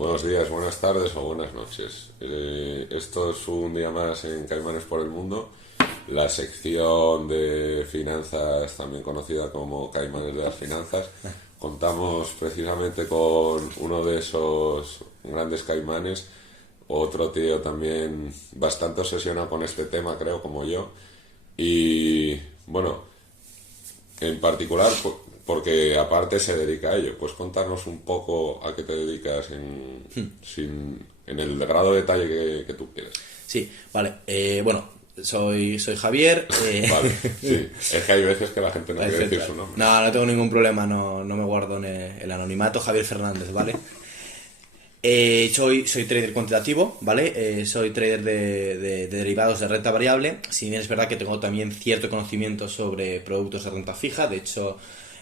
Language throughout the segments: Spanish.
Buenos días, buenas tardes o buenas noches. Esto es un día más en Caimanes por el Mundo, la sección de finanzas, también conocida como Caimanes de las Finanzas. Contamos precisamente con uno de esos grandes caimanes, otro tío también bastante obsesionado con este tema, creo, como yo. Y bueno, en particular, porque aparte se dedica a ello. ¿Puedes contarnos un poco a qué te dedicas en el grado de detalle que tú quieres? Sí, vale. Soy Javier. Vale, sí. Es que hay veces que la gente no quiere decir su nombre. No tengo ningún problema, no me guardo en el anonimato. Javier Fernández, ¿vale? Soy trader cuantitativo, ¿vale? Soy trader de derivados de renta variable. Si bien es verdad que tengo también cierto conocimiento sobre productos de renta fija. De hecho,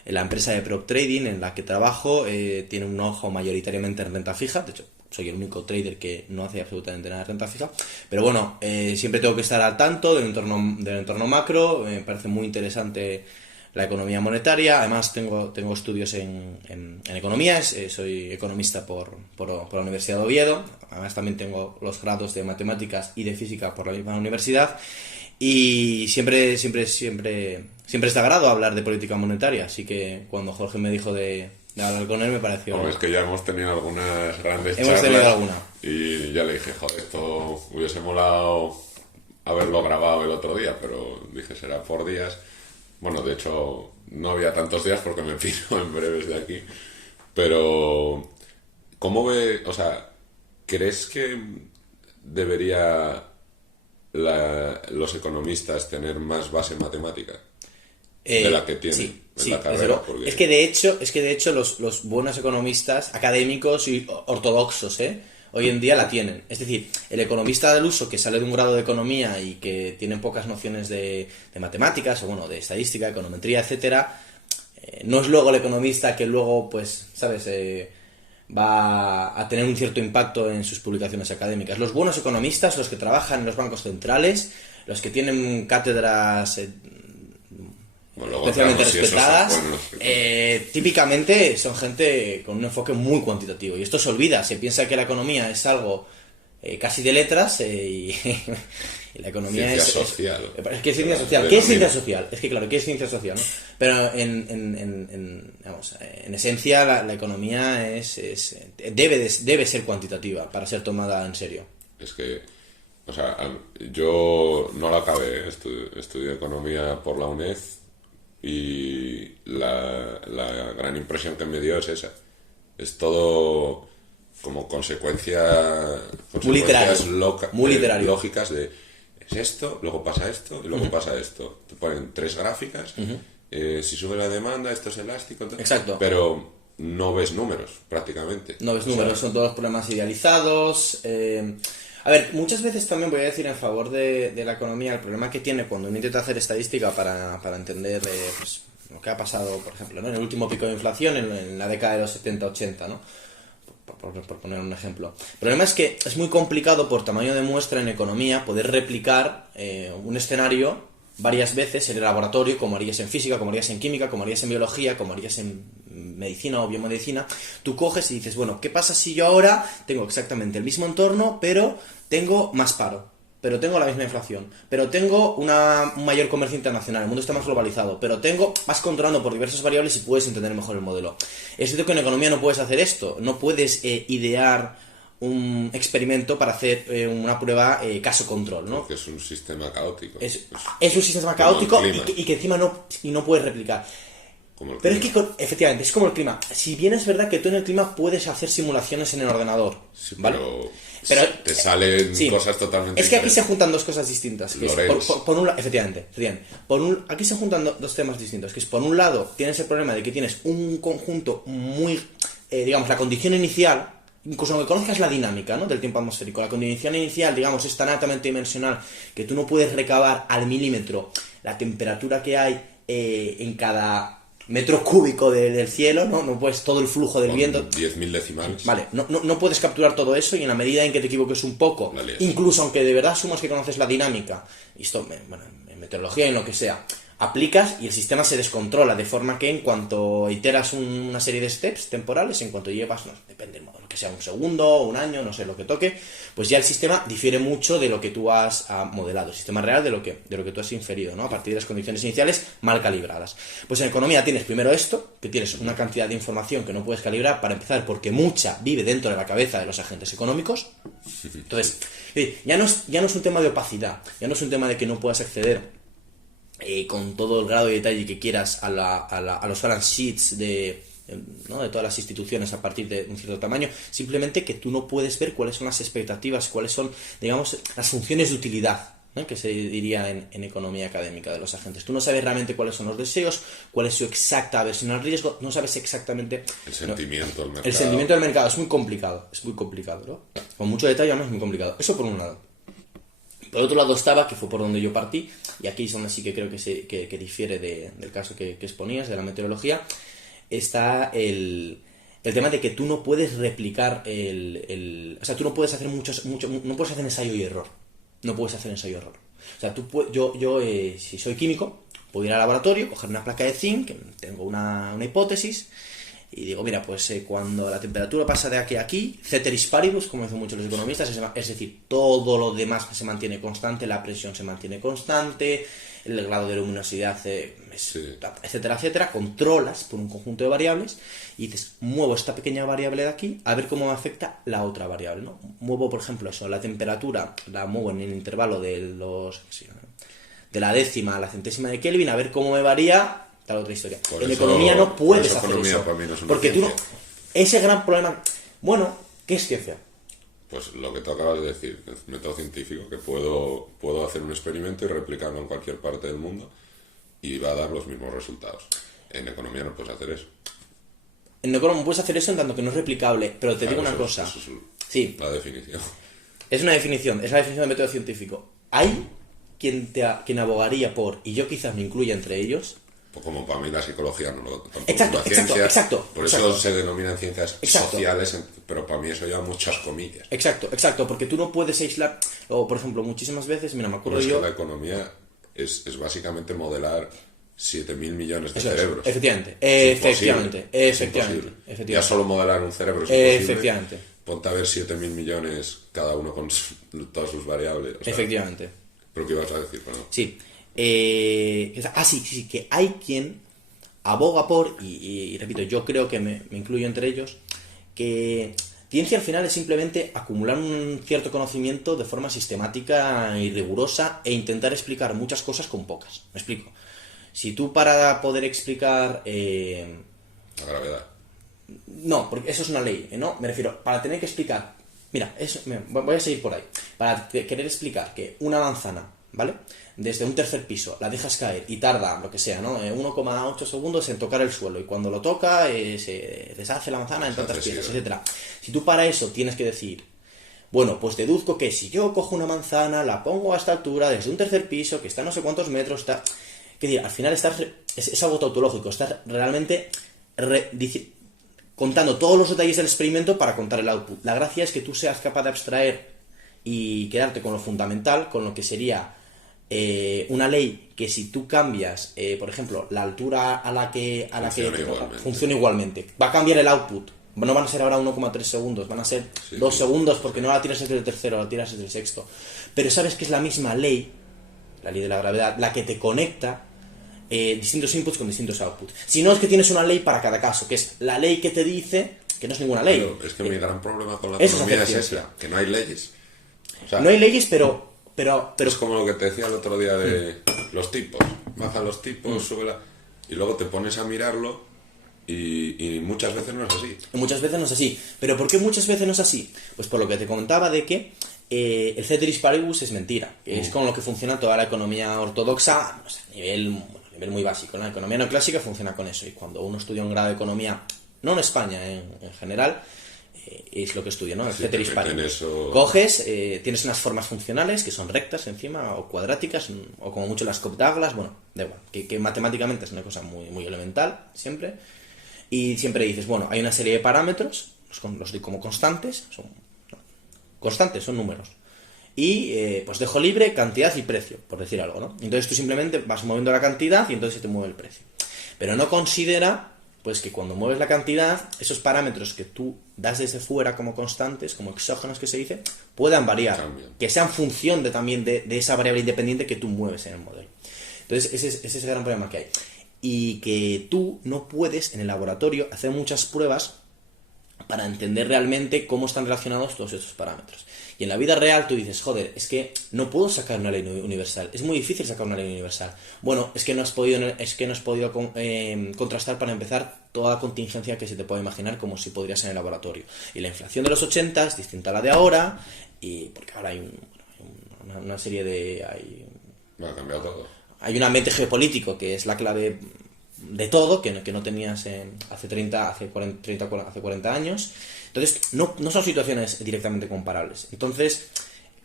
la empresa de prop trading en la que trabajo tiene un ojo mayoritariamente en renta fija. De hecho, soy el único trader que no hace absolutamente nada de renta fija. Pero bueno, siempre tengo que estar al tanto del entorno macro. Me parece muy interesante la economía monetaria. Además tengo estudios en economía. Soy economista por la Universidad de Oviedo. Además también tengo los grados de matemáticas y de física por la misma universidad. Y siempre es de agrado hablar de política monetaria. Así que cuando Jorge me dijo de hablar con él, me pareció... Hombre, es que ya hemos tenido algunas grandes Hemos charlas. tenido alguna. Y ya le dije, joder, esto hubiese molado haberlo grabado el otro día, pero dije, será por días. Bueno, de hecho, no había tantos días porque me piro en breves de aquí. Pero, ¿cómo ve? O sea, ¿crees que debería los economistas tener más base matemática de la que tienen en la carrera? Porque... Es que de hecho los buenos economistas académicos y ortodoxos, hoy en día la tienen. Es decir, el economista del uso que sale de un grado de economía y que tiene pocas nociones de matemáticas, o bueno, de estadística, econometría, etcétera, no es luego el economista que luego, pues, ¿sabes?, va a tener un cierto impacto en sus publicaciones académicas. Los buenos economistas, los que trabajan en los bancos centrales, los que tienen cátedras especialmente respetadas, típicamente son gente con un enfoque muy cuantitativo. Y esto se olvida, se piensa que la economía es algo casi de letras y la economía es social. Es que es ciencia social. ¿Qué es ciencia social? Es que claro, ¿qué es ciencia social, no? Pero en esencia la economía debe ser cuantitativa para ser tomada en serio. Es que, o sea, yo no la acabé, estudié economía por la UNED y la gran impresión que me dio es esa. Es todo como consecuencias muy literario. Lógicas de es esto, luego pasa esto y luego pasa esto. Te ponen tres gráficas, si sube la demanda, esto es elástico, exacto. Pero no ves números prácticamente. No ves números, son todos problemas idealizados. A ver, muchas veces también voy a decir en favor de la economía, el problema que tiene cuando uno intenta hacer estadística para entender pues, lo que ha pasado, por ejemplo, ¿no?, en el último pico de inflación en la década de los 70-80, ¿no? Por poner un ejemplo. El problema es que es muy complicado por tamaño de muestra en economía poder replicar un escenario varias veces en el laboratorio, como harías en física, como harías en química, como harías en biología, como harías en medicina o biomedicina. Tú coges y dices, bueno, ¿qué pasa si yo ahora tengo exactamente el mismo entorno, pero tengo más paro, pero tengo la misma inflación, pero tengo un mayor comercio internacional, el mundo está más globalizado, pero vas controlando por diversas variables y puedes entender mejor el modelo? Es cierto que en economía no puedes hacer esto, no puedes idear un experimento para hacer una prueba caso-control, ¿no? Porque es un sistema caótico. Es un sistema caótico y que encima no puedes replicar. Pero es que, efectivamente, es como el clima. Si bien es verdad que tú en el clima puedes hacer simulaciones en el ordenador, sí, ¿vale? Pero te salen cosas totalmente es que aquí se juntan dos cosas distintas. Que es, por un lado, efectivamente. Aquí se juntan dos temas distintos. Que es, por un lado, tienes el problema de que tienes un conjunto muy... digamos, la condición inicial, incluso aunque conozcas la dinámica, ¿no?, del tiempo atmosférico, la condición inicial, digamos, es tan altamente dimensional que tú no puedes recabar al milímetro la temperatura que hay en cada metro cúbico del cielo, no puedes todo el flujo del viento. 10.000 decimales. Vale, no puedes capturar todo eso, y en la medida en que te equivoques un poco, incluso aunque de verdad asumas que conoces la dinámica, y esto, bueno, en meteorología y en lo que sea, aplicas y el sistema se descontrola, de forma que en cuanto iteras una serie de steps temporales, en cuanto llevas, no, depende del modo, que sea un segundo, un año, no sé lo que toque, pues ya el sistema difiere mucho de lo que tú has modelado, el sistema real de lo que tú has inferido, ¿no? A partir de las condiciones iniciales mal calibradas. Pues en economía tienes primero esto, que tienes una cantidad de información que no puedes calibrar, para empezar, porque mucha vive dentro de la cabeza de los agentes económicos. Entonces, ya no es un tema de opacidad, ya no es un tema de que no puedas acceder con todo el grado de detalle que quieras a los balance sheets ¿no? de todas las instituciones a partir de un cierto tamaño, simplemente que tú no puedes ver cuáles son las expectativas, cuáles son, digamos, las funciones de utilidad, ¿no? Que se diría en economía académica de los agentes. Tú no sabes realmente cuáles son los deseos, cuál es su exacta aversión al riesgo, no sabes exactamente el sentimiento del mercado. El sentimiento del mercado es muy complicado, ¿no? Con mucho detalle, además es muy complicado. Eso por un lado. Por otro lado estaba, que fue por donde yo partí, y aquí es donde sí que creo que difiere del caso que exponías, de la meteorología, está el tema de que tú no puedes replicar o sea, tú no puedes hacer no puedes hacer ensayo y error. No puedes hacer ensayo y error. O sea, yo si soy químico, puedo ir al laboratorio, coger una placa de zinc, tengo una hipótesis, y digo, mira, pues cuando la temperatura pasa de aquí a aquí, ceteris paribus, como dicen muchos los economistas, es decir, todo lo demás se mantiene constante, la presión se mantiene constante, el grado de luminosidad, etcétera, etcétera, controlas por un conjunto de variables y dices, muevo esta pequeña variable de aquí a ver cómo me afecta la otra variable, ¿no? Muevo, por ejemplo, la temperatura, la muevo en el intervalo de la décima a la centésima de Kelvin, a ver cómo me varía tal otra historia. En economía no puedes hacer eso. Porque tú no... Ese gran problema... Bueno, ¿qué es ciencia? Pues lo que tú acabas de decir, el método científico, que puedo hacer un experimento y replicarlo en cualquier parte del mundo y va a dar los mismos resultados. En economía no puedes hacer eso. En economía puedes hacer eso en tanto que no es replicable, pero te digo una cosa. Eso es sí, la definición. Es la definición de método científico. Hay quien abogaría por, y yo quizás me incluya entre ellos... Pues como para mí la psicología no lo Exacto. Por eso se denominan ciencias sociales, pero para mí eso lleva muchas comillas. Exacto, porque tú no puedes aislar, o por ejemplo, muchísimas veces, mira, me acuerdo que la economía es básicamente modelar 7.000 millones de cerebros. Efectivamente. Ya solo modelar un cerebro es imposible. Efectivamente. Ponte a ver 7.000 millones cada uno con todas sus variables. O sea, efectivamente. ¿Pero qué ibas a decir? Bueno. Sí. Sí, que hay quien aboga por, y repito, yo creo que me incluyo entre ellos, que ciencia al final es simplemente acumular un cierto conocimiento de forma sistemática y rigurosa e intentar explicar muchas cosas con pocas. Me explico. Si tú para poder explicar... la gravedad. No, porque eso es una ley, ¿no? Me refiero, para tener que explicar... Mira, voy a seguir por ahí. Para querer explicar que una manzana, ¿vale?, desde un tercer piso la dejas caer y tarda, lo que sea, ¿no?, 1,8 segundos en tocar el suelo, y cuando lo toca se deshace la manzana en tantas piezas, etcétera. Si tú para eso tienes que decir, bueno, pues deduzco que si yo cojo una manzana, la pongo a esta altura, desde un tercer piso, que está a no sé cuántos metros, está... Que decir, al final es algo tautológico, estás realmente contando todos los detalles del experimento para contar el output. La gracia es que tú seas capaz de abstraer y quedarte con lo fundamental, con lo que sería una ley que si tú cambias, por ejemplo, la altura a la que funciona igualmente, va a cambiar el output. No van a ser ahora 1,3 segundos, van a ser 2 segundos, porque no la tiras desde el tercero, la tiras desde el sexto. Pero sabes que es la misma ley, la ley de la gravedad, la que te conecta distintos inputs con distintos outputs. Si no, es que tienes una ley para cada caso, que es la ley que te dice que no es ninguna ley. Pero es que mi gran problema con la economía es ese, que no hay leyes. O sea, no hay leyes, pero es como lo que te decía el otro día de los tipos. Bajan los tipos, súbela, y luego te pones a mirarlo y muchas veces no es así. Muchas veces no es así. ¿Pero por qué muchas veces no es así? Pues por lo que te comentaba de que el ceteris paribus es mentira, que es con lo que funciona toda la economía ortodoxa, no sé, a nivel muy básico. La economía neoclásica funciona con eso, y cuando uno estudia un grado de economía, no en España, en general, es lo que estudia, ¿no? El ceteris paribus. Coges, tienes unas formas funcionales que son rectas encima, o cuadráticas, o como mucho las Cobb-Douglas, bueno, da igual, que matemáticamente es una cosa muy, muy elemental, siempre. Y siempre dices, bueno, hay una serie de parámetros, los doy como constantes, son números. y pues dejo libre cantidad y precio, por decir algo, ¿no? Entonces tú simplemente vas moviendo la cantidad y entonces se te mueve el precio. Pero no considera pues que cuando mueves la cantidad, esos parámetros que tú das desde fuera como constantes, como exógenos que se dice, puedan variar, Cambian. que sean función también de esa variable independiente que tú mueves en el modelo. Entonces ese es el gran problema que hay. Y que tú no puedes en el laboratorio hacer muchas pruebas para entender realmente cómo están relacionados todos estos parámetros. Y en la vida real tú dices, joder, es que no puedo sacar una ley universal, es muy difícil sacar una ley universal. Bueno, es que no has podido contrastar para empezar toda la contingencia que se te puede imaginar como si podrías en el laboratorio. Y la inflación de los 80 es distinta a la de ahora, y porque ahora hay una serie de... Va a cambiar todo. Hay un ambiente geopolítico que es la clave de todo, que no tenías hace 40 años. Entonces, no son situaciones directamente comparables. Entonces,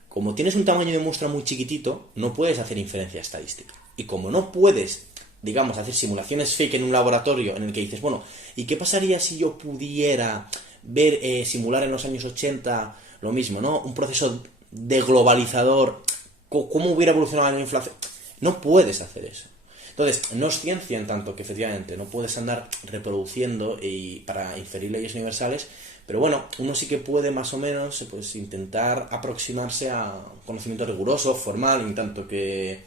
como tienes un tamaño de muestra muy chiquitito, no puedes hacer inferencia estadística. Y como no puedes, digamos, hacer simulaciones fake en un laboratorio en el que dices, bueno, ¿y qué pasaría si yo pudiera simular en los años 80 lo mismo, ¿no? Un proceso de globalizador, ¿cómo hubiera evolucionado la inflación? No puedes hacer eso. Entonces, no es ciencia en tanto que efectivamente no puedes andar reproduciendo para inferir leyes universales, pero bueno, uno sí que puede más o menos pues intentar aproximarse a conocimiento riguroso, formal, en tanto que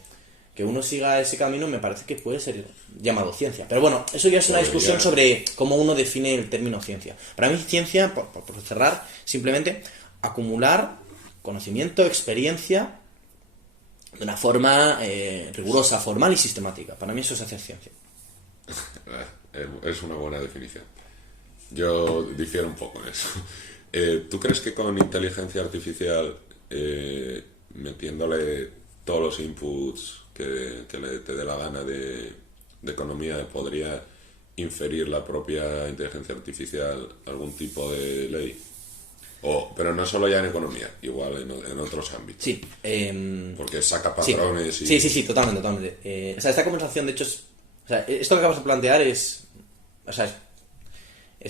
uno siga ese camino me parece que puede ser llamado ciencia. Pero bueno, eso ya es una discusión sobre cómo uno define el término ciencia. Para mí ciencia, por cerrar, simplemente acumular conocimiento, experiencia de una forma rigurosa, formal y sistemática. Para mí eso es hacer ciencia. Es una buena definición. Yo difiero un poco en eso. ¿Tú crees que con inteligencia artificial, metiéndole todos los inputs que te dé la gana de economía, podría inferir la propia inteligencia artificial algún tipo de ley? Pero no solo ya en economía, igual en otros ámbitos. Sí. Porque saca patrones Sí, totalmente. Esta conversación, de hecho, esto que acabas de plantear es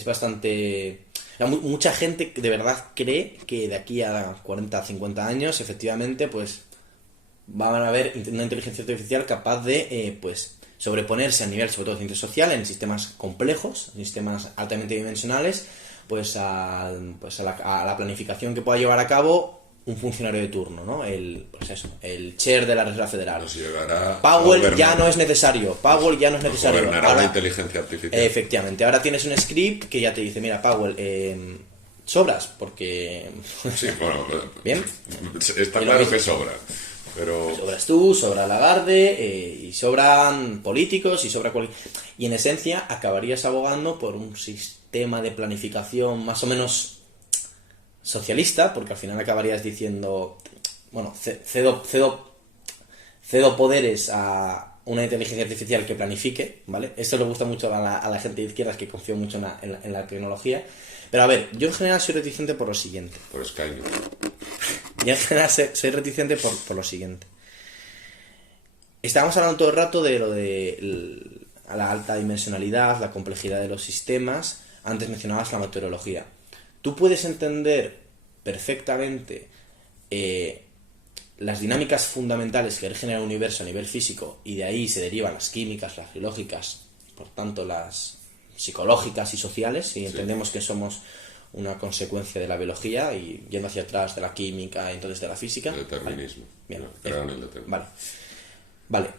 bastante... mucha gente de verdad cree que de aquí a 40, 50 años, efectivamente, pues van a haber una inteligencia artificial capaz de, sobreponerse a nivel, sobre todo de ciencia social, en sistemas complejos, en sistemas altamente dimensionales, a la planificación que pueda llevar a cabo un funcionario de turno, ¿no? El chair de la Reserva Federal. Powell ya no es necesario. Gobernará la inteligencia artificial. Efectivamente. Ahora tienes un script que ya te dice, mira, Powell, sobras, porque... Sí, bueno, bien. Está claro que sobra. Pero... Sobras tú, sobra Lagarde, y sobran políticos, y en esencia acabarías abogando por un sistema de planificación más o menos socialista, porque al final acabarías diciendo, bueno, cedo poderes a una inteligencia artificial que planifique, ¿vale? Esto le gusta mucho a la gente de izquierdas, que confía mucho en la tecnología. Pero a ver, yo en general soy reticente por lo siguiente. Por Skynet. Yo en general soy reticente por lo siguiente. Estábamos hablando todo el rato de lo de la alta dimensionalidad, la complejidad de los sistemas. Antes mencionabas la meteorología. Tú puedes entender perfectamente las dinámicas fundamentales que rigen el universo a nivel físico, y de ahí se derivan las químicas, las biológicas, por tanto las psicológicas y sociales, si entendemos que somos una consecuencia de la biología y yendo hacia atrás de la química y entonces de la física. El determinismo. Bien. Crean el determinismo. Vale.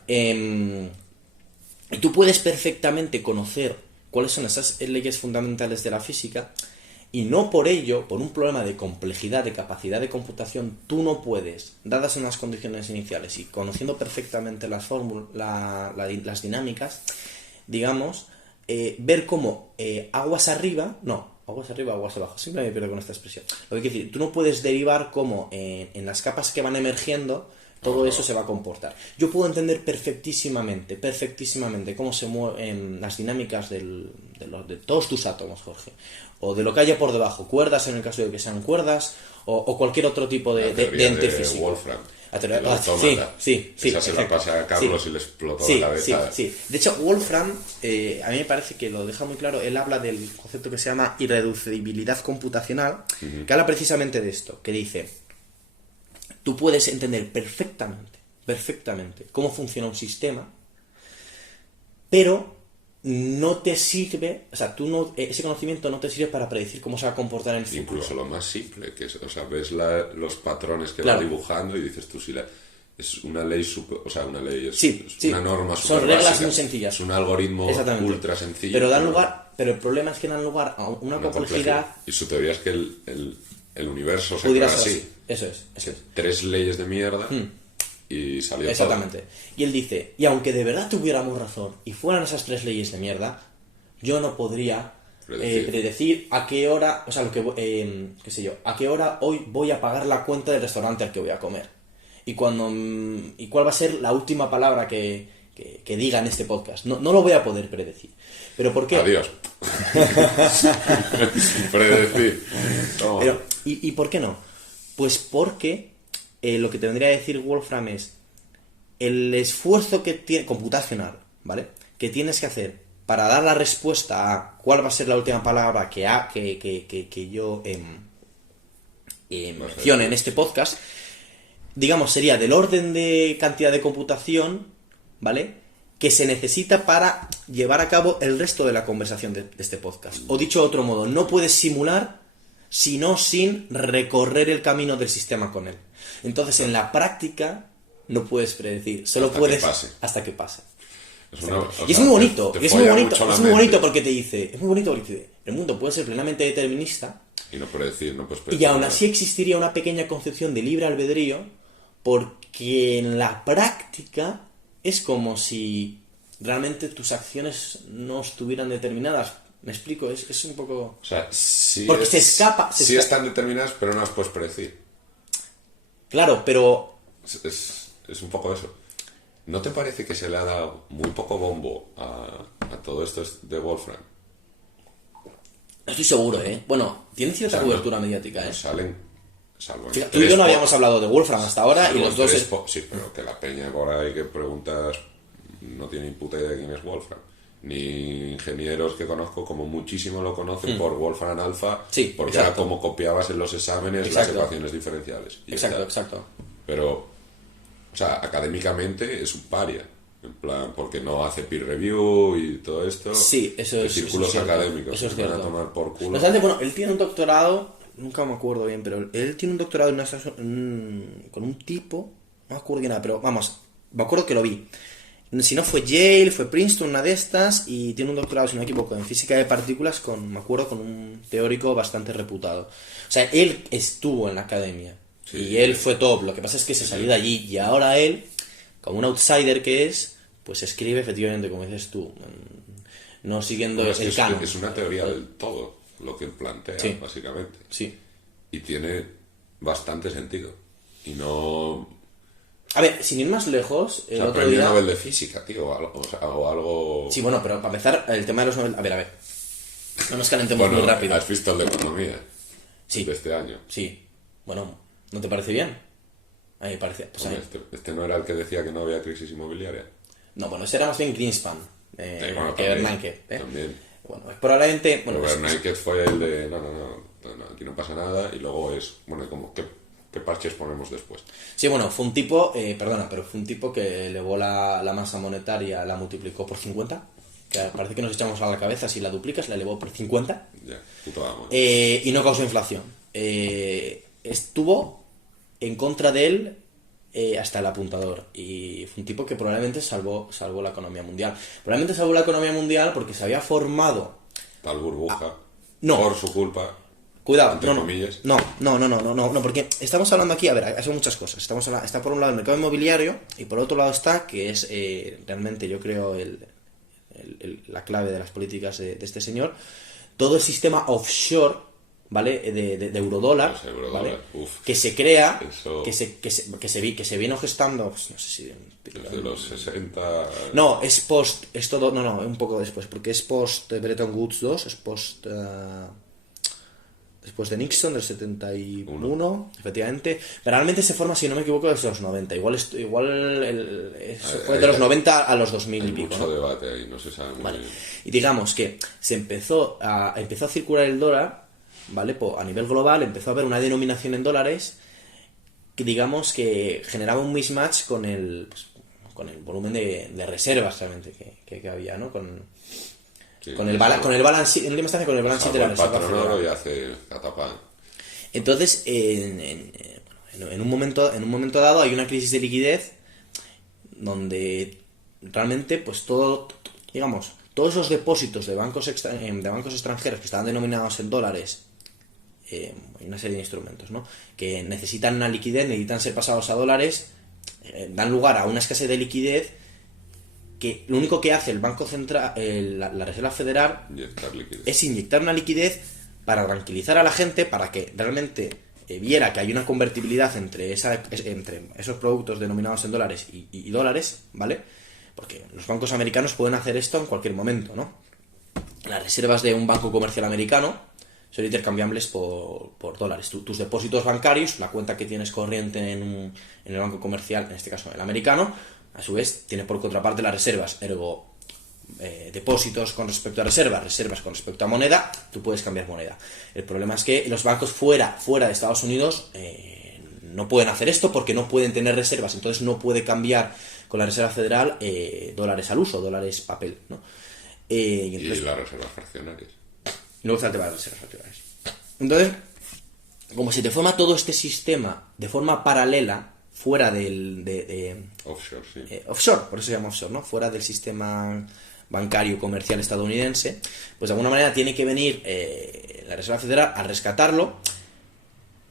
Y tú puedes perfectamente conocer cuáles son esas leyes fundamentales de la física, y no por ello, por un problema de complejidad, de capacidad de computación, tú no puedes, dadas unas condiciones iniciales y conociendo perfectamente las las dinámicas, digamos, ver cómo aguas arriba, aguas abajo, siempre me pierdo con esta expresión. Lo que quiero decir, tú no puedes derivar cómo en las capas que van emergiendo todo eso se va a comportar. Yo puedo entender perfectísimamente cómo se mueven las dinámicas de todos tus átomos, Jorge, o de lo que haya por debajo, cuerdas en el caso de que sean cuerdas, o cualquier otro tipo de ente físico. Wolfram. Sí. Esa se la pasa a Carlos y le explotó la cabeza. Sí. De hecho, Wolfram, a mí me parece que lo deja muy claro. Él habla del concepto que se llama irreducibilidad computacional, que habla precisamente de esto, que dice... tú puedes entender perfectamente cómo funciona un sistema, pero no te sirve, o sea, ese conocimiento no te sirve para predecir cómo se va a comportar en el futuro. Incluso lo más simple, que es, o sea, ves los patrones que Claro. va dibujando y dices tú, es una ley, o sea, una ley, Sí, es sí. una norma Son súper reglas básica. muy sencillas. Es un algoritmo Exactamente. ultra sencillo. Pero el problema es que dan lugar a una complejidad. Y su teoría es que el universo se Pudiera crea ser así. así. Eso es. 3 leyes de mierda y salió Exactamente. Y él dice, y aunque de verdad tuviéramos razón y fueran esas 3 leyes de mierda, yo no podría predecir a qué hora, o sea, qué sé yo, a qué hora hoy voy a pagar la cuenta del restaurante al que voy a comer. Y cuál va a ser la última palabra que diga en este podcast. No lo voy a poder predecir. ¿Pero por qué? Adiós. Predecir. Toma. Pero, ¿y por qué no? Pues porque lo que tendría que decir Wolfram es el esfuerzo que tiene computacional, ¿vale? Que tienes que hacer para dar la respuesta a cuál va a ser la última palabra que yo mencione en este podcast, digamos, sería del orden de cantidad de computación, ¿vale?, que se necesita para llevar a cabo el resto de la conversación de este podcast. O dicho de otro modo, no puedes simular sino sin recorrer el camino del sistema con él. Entonces, en la práctica, no puedes predecir, solo puedes hasta que pase. Y es muy bonito, es muy bonito porque te dice, el mundo puede ser plenamente determinista y no puedes predecir. Y aún así existiría una pequeña concepción de libre albedrío, porque en la práctica es como si realmente tus acciones no estuvieran determinadas. ¿Me explico? Es un poco... O sea, sí, porque se escapa... están determinadas, pero no las puedes predecir. Claro, pero... Es un poco eso. ¿No te parece que se le ha dado muy poco bombo a todo esto de Wolfram? No estoy seguro, ¿eh? Bueno, tiene cierta cobertura mediática, ¿eh? Salen... Tú y yo no habíamos hablado de Wolfram hasta ahora y los dos... Sí, pero que la peña por ahí que preguntas no tiene ni puta idea de quién es Wolfram. Ni ingenieros que conozco, como muchísimo lo conocen por Wolfram Alpha, sí, porque exacto. era como copiabas en los exámenes las ecuaciones diferenciales. Exacto. Pero, o sea, académicamente es un paria. En plan, porque no hace peer review y todo esto. Sí, eso es. Círculos académicos. Eso es van cierto. a tomar por culo. No obstante, bueno, él tiene un doctorado, nunca me acuerdo bien, pero él tiene un doctorado con un tipo, no me acuerdo bien nada, pero vamos, me acuerdo que lo vi. Si no fue Yale, fue Princeton, una de estas, y tiene un doctorado, si no me equivoco, en física de partículas, me acuerdo, con un teórico bastante reputado. O sea, él estuvo en la academia, y él fue top, lo que pasa es que se salió de allí, y ahora él, como un outsider que es, pues escribe efectivamente, como dices tú, no siguiendo el canon. Es una teoría del todo, lo que él plantea, básicamente. Sí. Y tiene bastante sentido. Y no... A ver, sin ir más lejos, el otro premio día... Nobel de Física, tío, o algo... Sí, bueno, pero para empezar, el tema de los Nobel... A ver. No nos calentemos muy rápido. ¿Has visto el de Economía? Sí. De este año. Sí. Bueno, ¿no te parece bien? A mí me parece... Pues Hombre, este no era el que decía que no había crisis inmobiliaria. No, bueno, ese era más bien Greenspan. Bueno, que Bernanke. También. Bueno, probablemente... Bueno, Pero Bernanke fue el de... No, aquí no pasa nada. Y luego es... Bueno, como ¿qué parches ponemos después? Sí, bueno, fue un tipo... pero fue un tipo que elevó la masa monetaria, la multiplicó por 50. Que parece que nos echamos a la cabeza, si la duplicas, la elevó por 50. Ya, puto amo. Y no causó inflación. Estuvo en contra de él hasta el apuntador. Y fue un tipo que probablemente salvó la economía mundial. Probablemente salvó la economía mundial porque se había formado... Tal burbuja. No. Por su culpa. Cuidado, entre comillas. no, porque estamos hablando aquí, a ver, son muchas cosas. Está por un lado el mercado inmobiliario y por otro lado está, que es realmente yo creo la clave de las políticas de este señor, todo el sistema offshore, ¿vale? De eurodólar, ¿vale? Que se crea, eso... que se vino gestando, pues, no sé si... Desde los 60... No, es todo, un poco después, porque es post Bretton Woods 2, es post... después de Nixon, del 71, efectivamente. Pero realmente se forma, si no me equivoco, desde los 90. Igual fue de los 90 a los 2000 y pico. Hay mucho debate ahí, no se sabe muy bien. Y digamos que se empezó a circular el dólar, ¿vale? A nivel global empezó a haber una denominación en dólares que digamos que generaba un mismatch con el volumen de reservas realmente que había, ¿no? Sí, Con el balance, en última instancia, con el balance de la el reserva patrón federal. oro y hace catapán. Entonces, en un momento dado hay una crisis de liquidez donde realmente, pues digamos, todos esos depósitos de bancos extranjeros que estaban denominados en dólares, hay una serie de instrumentos, ¿no? Que necesitan una liquidez, necesitan ser pasados a dólares, dan lugar a una escasez de liquidez que lo único que hace el Banco Central, la Reserva Federal, Inyectar liquidez. es inyectar una liquidez para tranquilizar a la gente, para que realmente viera que hay una convertibilidad entre esos productos denominados en dólares y dólares, ¿vale? Porque los bancos americanos pueden hacer esto en cualquier momento, ¿no? Las reservas de un banco comercial americano son intercambiables por dólares. Tus depósitos bancarios, la cuenta que tienes corriente en el banco comercial, en este caso el americano, a su vez tiene por contraparte las reservas, ergo depósitos con respecto a reservas con respecto a moneda, tú puedes cambiar moneda. El problema es que los bancos fuera de Estados Unidos no pueden hacer esto porque no pueden tener reservas, entonces no puede cambiar con la Reserva Federal dólares al uso, dólares papel, ¿no? Y las reservas fraccionarias. Y luego está el tema de las reservas fraccionarias. Entonces, como se te forma todo este sistema de forma paralela, fuera Offshore, sí. offshore, por eso se llama offshore, ¿no? Fuera del sistema bancario comercial estadounidense, pues de alguna manera tiene que venir la Reserva Federal a rescatarlo,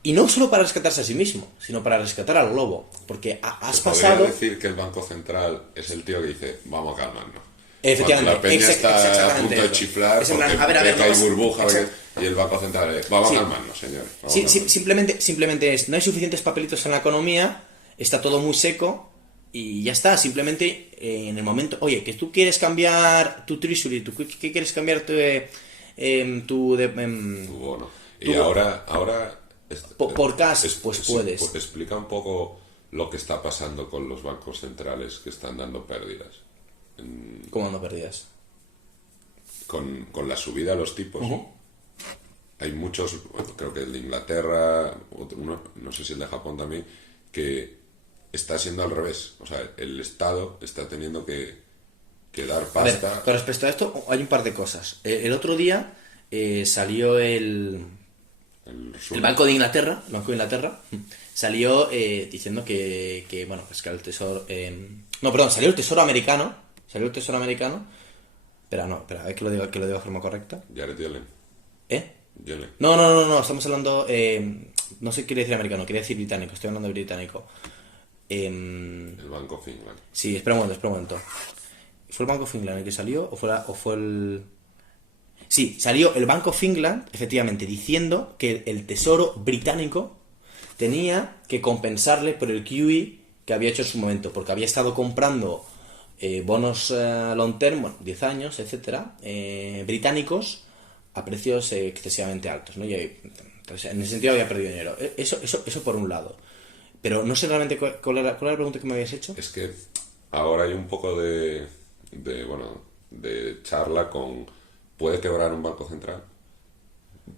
y no solo para rescatarse a sí mismo, sino para rescatar al globo, porque has pasado... Podría decir que el Banco Central es el tío que dice, vamos a calmarnos. Efectivamente, Cuando la peña está a punto de chiflar, es en plan, porque a ver, ve que hay burbuja, exacto. y el Banco Central es, vamos Sí. a calmarnos, señor. Sí, simplemente es, no hay suficientes papelitos en la economía, está todo muy seco y ya está. Simplemente en el momento, oye, que tú quieres cambiar tu treasury, ¿qué quieres cambiar tu bono. Y ahora por cash, pues puedes. Pues explica un poco lo que está pasando con los bancos centrales que están dando pérdidas. ¿Cómo no pérdidas? Con la subida de los tipos. Uh-huh. Hay muchos, bueno, creo que el de Inglaterra, no sé si el de Japón también, que está siendo al revés. O sea, el Estado está teniendo que dar pasta. A ver, con respecto a esto, hay un par de cosas. El otro día salió el Banco de Inglaterra, salió diciendo que bueno, pues que el Tesoro... no, perdón, salió el Tesoro americano. Espera, a ver que lo digo de forma correcta. Jared Yellen. Yellen. No, estamos hablando... no sé qué quiere decir americano, quería decir británico, estoy hablando de británico. El Banco of England. Sí, espera un momento. ¿Fue el Banco of England el que salió o fue el...? Sí, salió el Banco of England, efectivamente, diciendo que el Tesoro británico tenía que compensarle por el QE que había hecho en su momento, porque había estado comprando bonos long term, bueno, 10 años, etcétera, británicos a precios excesivamente altos, ¿no? Entonces, en ese sentido había perdido dinero. Eso por un lado. Pero no sé realmente cuál era la pregunta que me habías hecho. Es que ahora hay un poco de charla con... ¿Puede quebrar un banco central?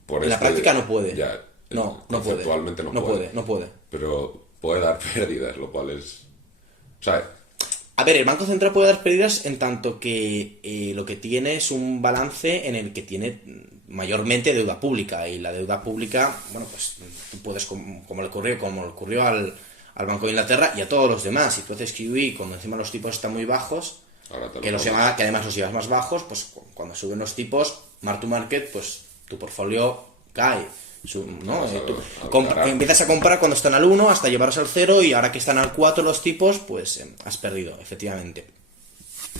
En la práctica no puede. Ya, no conceptualmente puede. No puede. Pero puede dar pérdidas, lo cual es... O sea... A ver, el Banco Central puede dar pérdidas en tanto que lo que tiene es un balance en el que tiene mayormente deuda pública. Y la deuda pública, bueno, pues tú puedes, como le ocurrió al Banco de Inglaterra y a todos los demás. Si tú haces QE, cuando encima los tipos están muy bajos, que además los llevas más bajos, pues cuando suben los tipos, mark to market, pues tu portfolio cae. ¿No? Empiezas a comprar cuando están al 1 hasta llevarlos al 0 y ahora que están al 4 los tipos, pues has perdido, efectivamente.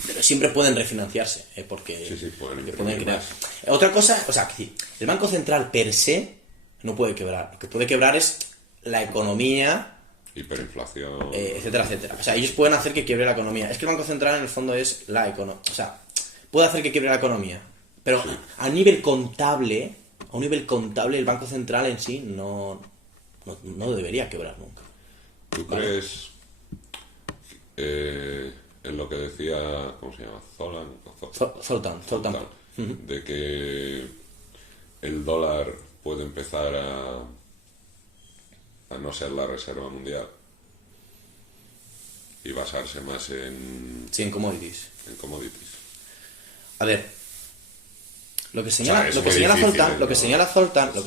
Pero siempre pueden refinanciarse, porque pueden crear. Otra cosa, o sea, el Banco Central per se no puede quebrar. Lo que puede quebrar es la economía, hiperinflación, etcétera. O sea, ellos pueden hacer que quiebre la economía. Es que el Banco Central en el fondo es la economía. O sea, puede hacer que quiebre la economía. Pero a nivel contable, el Banco Central en sí no debería quebrar nunca. ¿Tú crees en lo que decía, ¿cómo se llama? Zoltan. De que el dólar puede empezar a no ser la reserva mundial y basarse más Sí, en commodities. en commodities. A ver, lo que O señala, sea, es lo que muy señala difícil, Zoltan, lo que ¿no?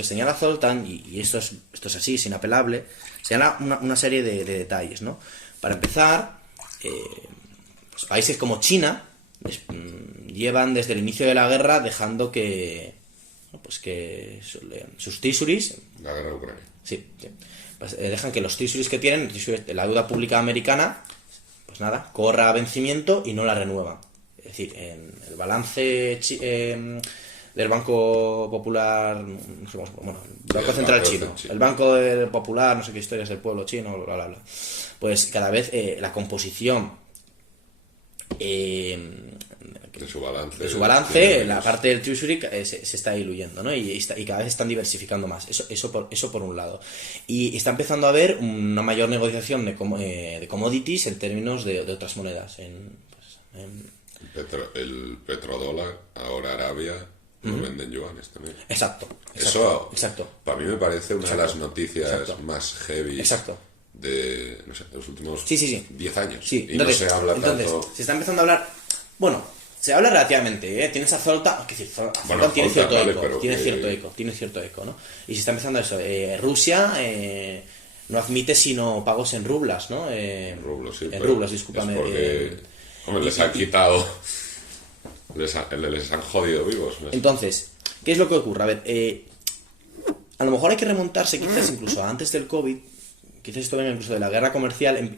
señala Zoltan, y esto es así, es inapelable, señala una serie de detalles, ¿no? Para empezar, pues países como China llevan desde el inicio de la guerra dejando que, ¿no? Pues que sus treasuries, La guerra de Ucrania. sí, pues, dejan que los treasuries que tienen, la deuda pública americana, pues nada, corra a vencimiento y no la renuevan. Es decir, en el balance del Banco Popular, no sé bueno, el Banco el Central Banco Chino, Chino. el Banco del Popular, no sé qué historias del pueblo chino, bla, bla, bla. Pues cada vez la composición De su balance. de su balance, la parte del treasury se está diluyendo, ¿no? Y cada vez están diversificando más. Eso por un lado. Y está empezando a haber una mayor negociación de commodities en términos de otras monedas. El petrodólar, ahora Arabia, lo venden yuanes también. Exacto. Eso, Exacto. para mí me parece una de las Exacto. noticias Exacto. más heavy Exacto. de, no sé, los últimos Sí. 10 años. Sí, Y no se habla entonces, tanto. se está empezando a hablar. Bueno, se habla relativamente, ¿eh? Tienes a Zoltan, que decir, Zoltan Bueno, tiene Zoltan, cierto vale, eco, pero tiene que- cierto eco, ¿no? Y se está empezando eso. Rusia no admite sino pagos en rublas, ¿no? Rublos, sí, en pero rublos, discúlpame. es porque, hombre, les han quitado. Les han jodido vivos. ¿No? Entonces, ¿qué es lo que ocurre? A ver, a lo mejor hay que remontarse quizás incluso antes del COVID, quizás esto venga incluso de la guerra comercial.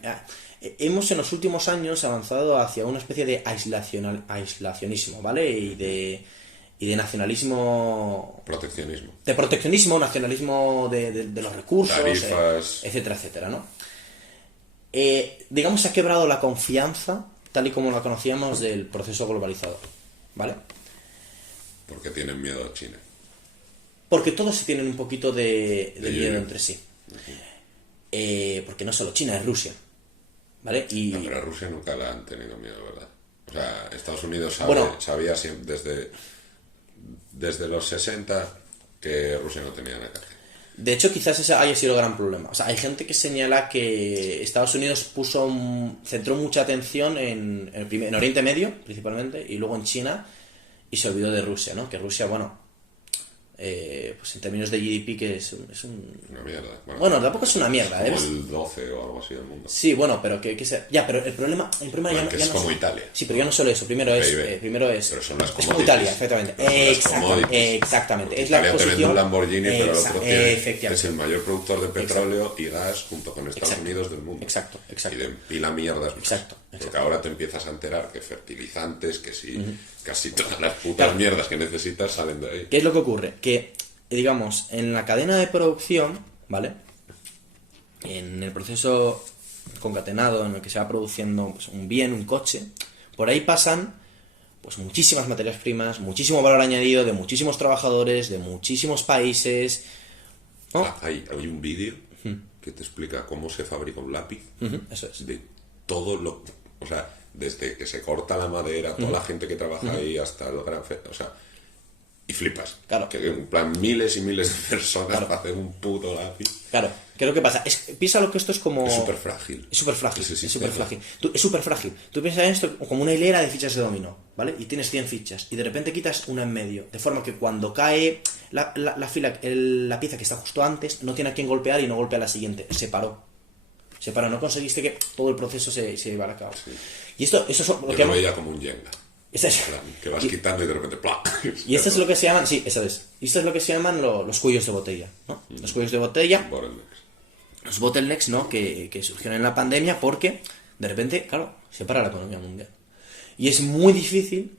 Hemos en los últimos años avanzado hacia una especie de aislacionismo, ¿vale? Y de nacionalismo, Proteccionismo. de proteccionismo, nacionalismo de los recursos, Tarifas. etcétera, etcétera, ¿no? Digamos, se ha quebrado la confianza, tal y como la conocíamos, del proceso globalizador, ¿vale? Porque tienen miedo a China. Porque todos se tienen un poquito de De miedo yuyu. entre sí. Porque no solo China, es Rusia, ¿vale? Y No, pero a Rusia nunca la han tenido miedo, ¿verdad? O sea, Estados Unidos Bueno. sabía siempre, desde los 60 que Rusia no tenía nada que hacer. de hecho quizás ese haya sido el gran problema. O sea, hay gente que señala que Estados Unidos centró mucha atención en Oriente Medio, principalmente, y luego en China, y se olvidó de Rusia, ¿no? Que Rusia, bueno, pues en términos de GDP, que es un... Una mierda. Bueno, tampoco es una mierda, como ¿eh? el 12 o algo así del mundo. Sí, bueno, pero ya, pero el problema Bueno, ya, que ya es no como es- Italia. Sí, pero ya no solo eso. Primero es, PIB. Pero son las es como commodities. Italia, exactamente. Pero son las Exactamente. commodities. Exactamente. Es Italia la te vende exposición. un Lamborghini, pero el otro tiene, efectivamente. es el mayor productor de petróleo y gas junto con Estados Exacto. Unidos del mundo. Exacto. Y de pila mierdas. Exacto. Porque ahora te empiezas a enterar que fertilizantes, que sí, casi todas las putas Claro. mierdas que necesitas salen de ahí. ¿Qué es lo que ocurre? Que, digamos, en la cadena de producción, ¿vale? En el proceso concatenado en el que se va produciendo pues, un bien, un coche, por ahí pasan pues muchísimas materias primas, muchísimo valor añadido de muchísimos trabajadores, de muchísimos países, ¿no? Hay un vídeo que te explica cómo se fabrica un lápiz. Eso es. De todo lo... O sea, desde que se corta la madera, toda la gente que trabaja ahí, hasta el gran... O sea, y flipas. Claro. Que en plan miles y miles de personas Claro. para hacer un puto lápiz. Claro, ¿qué es lo que pasa? Piensa lo que esto es como... Es súper frágil. Es súper frágil, Ese es sistema. súper frágil. Es súper frágil. Tú piensas en esto como una hilera de fichas de dominó, ¿vale? Y tienes 100 fichas, y de repente quitas una en medio, de forma que cuando cae la pieza que está justo antes, no tiene a quién golpear y no golpea la siguiente. Se paró, no conseguiste que todo el proceso se llevara a cabo. Y eso es lo Yo que lo llama- veía como un Jenga. Esa es- En plan, que vas y- quitando y de repente ¡plá! Y esto es lo que se llaman, sí, eso es. Y esto es lo que se llaman los cuellos de botella, ¿no? Los cuellos de botella, Bottlenecks. los bottlenecks, ¿no? Que surgieron en la pandemia porque, de repente, claro, se para la economía mundial. Y es muy difícil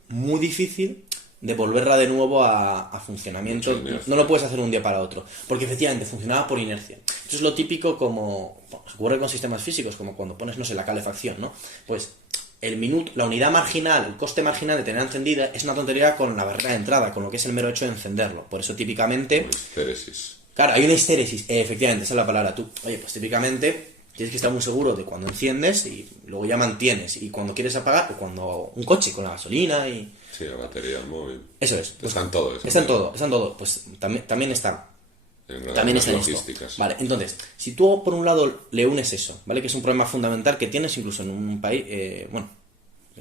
de volverla de nuevo a funcionamiento. Mucha inercia. No lo puedes hacer un día para otro. Porque efectivamente funcionaba por inercia. Esto es lo típico como... ocurre con sistemas físicos, como cuando pones, no sé, la calefacción, ¿no? Pues la unidad marginal, el coste marginal de tenerla encendida es una tontería con la barrera de entrada, con lo que es el mero hecho de encenderlo. Por eso típicamente... Hestéresis. Claro, hay una histéresis, efectivamente, esa es la palabra. Tú, oye, pues típicamente tienes que estar muy seguro de cuando enciendes y luego ya mantienes. Y cuando quieres apagar, o cuando un coche con la gasolina y... Sí, la batería del móvil. Eso es. Está en todo eso. Está en todo. Pues también está en también está en logísticas. esto. Vale, entonces, si tú por un lado le unes eso, ¿vale? Que es un problema fundamental que tienes incluso en un país, bueno,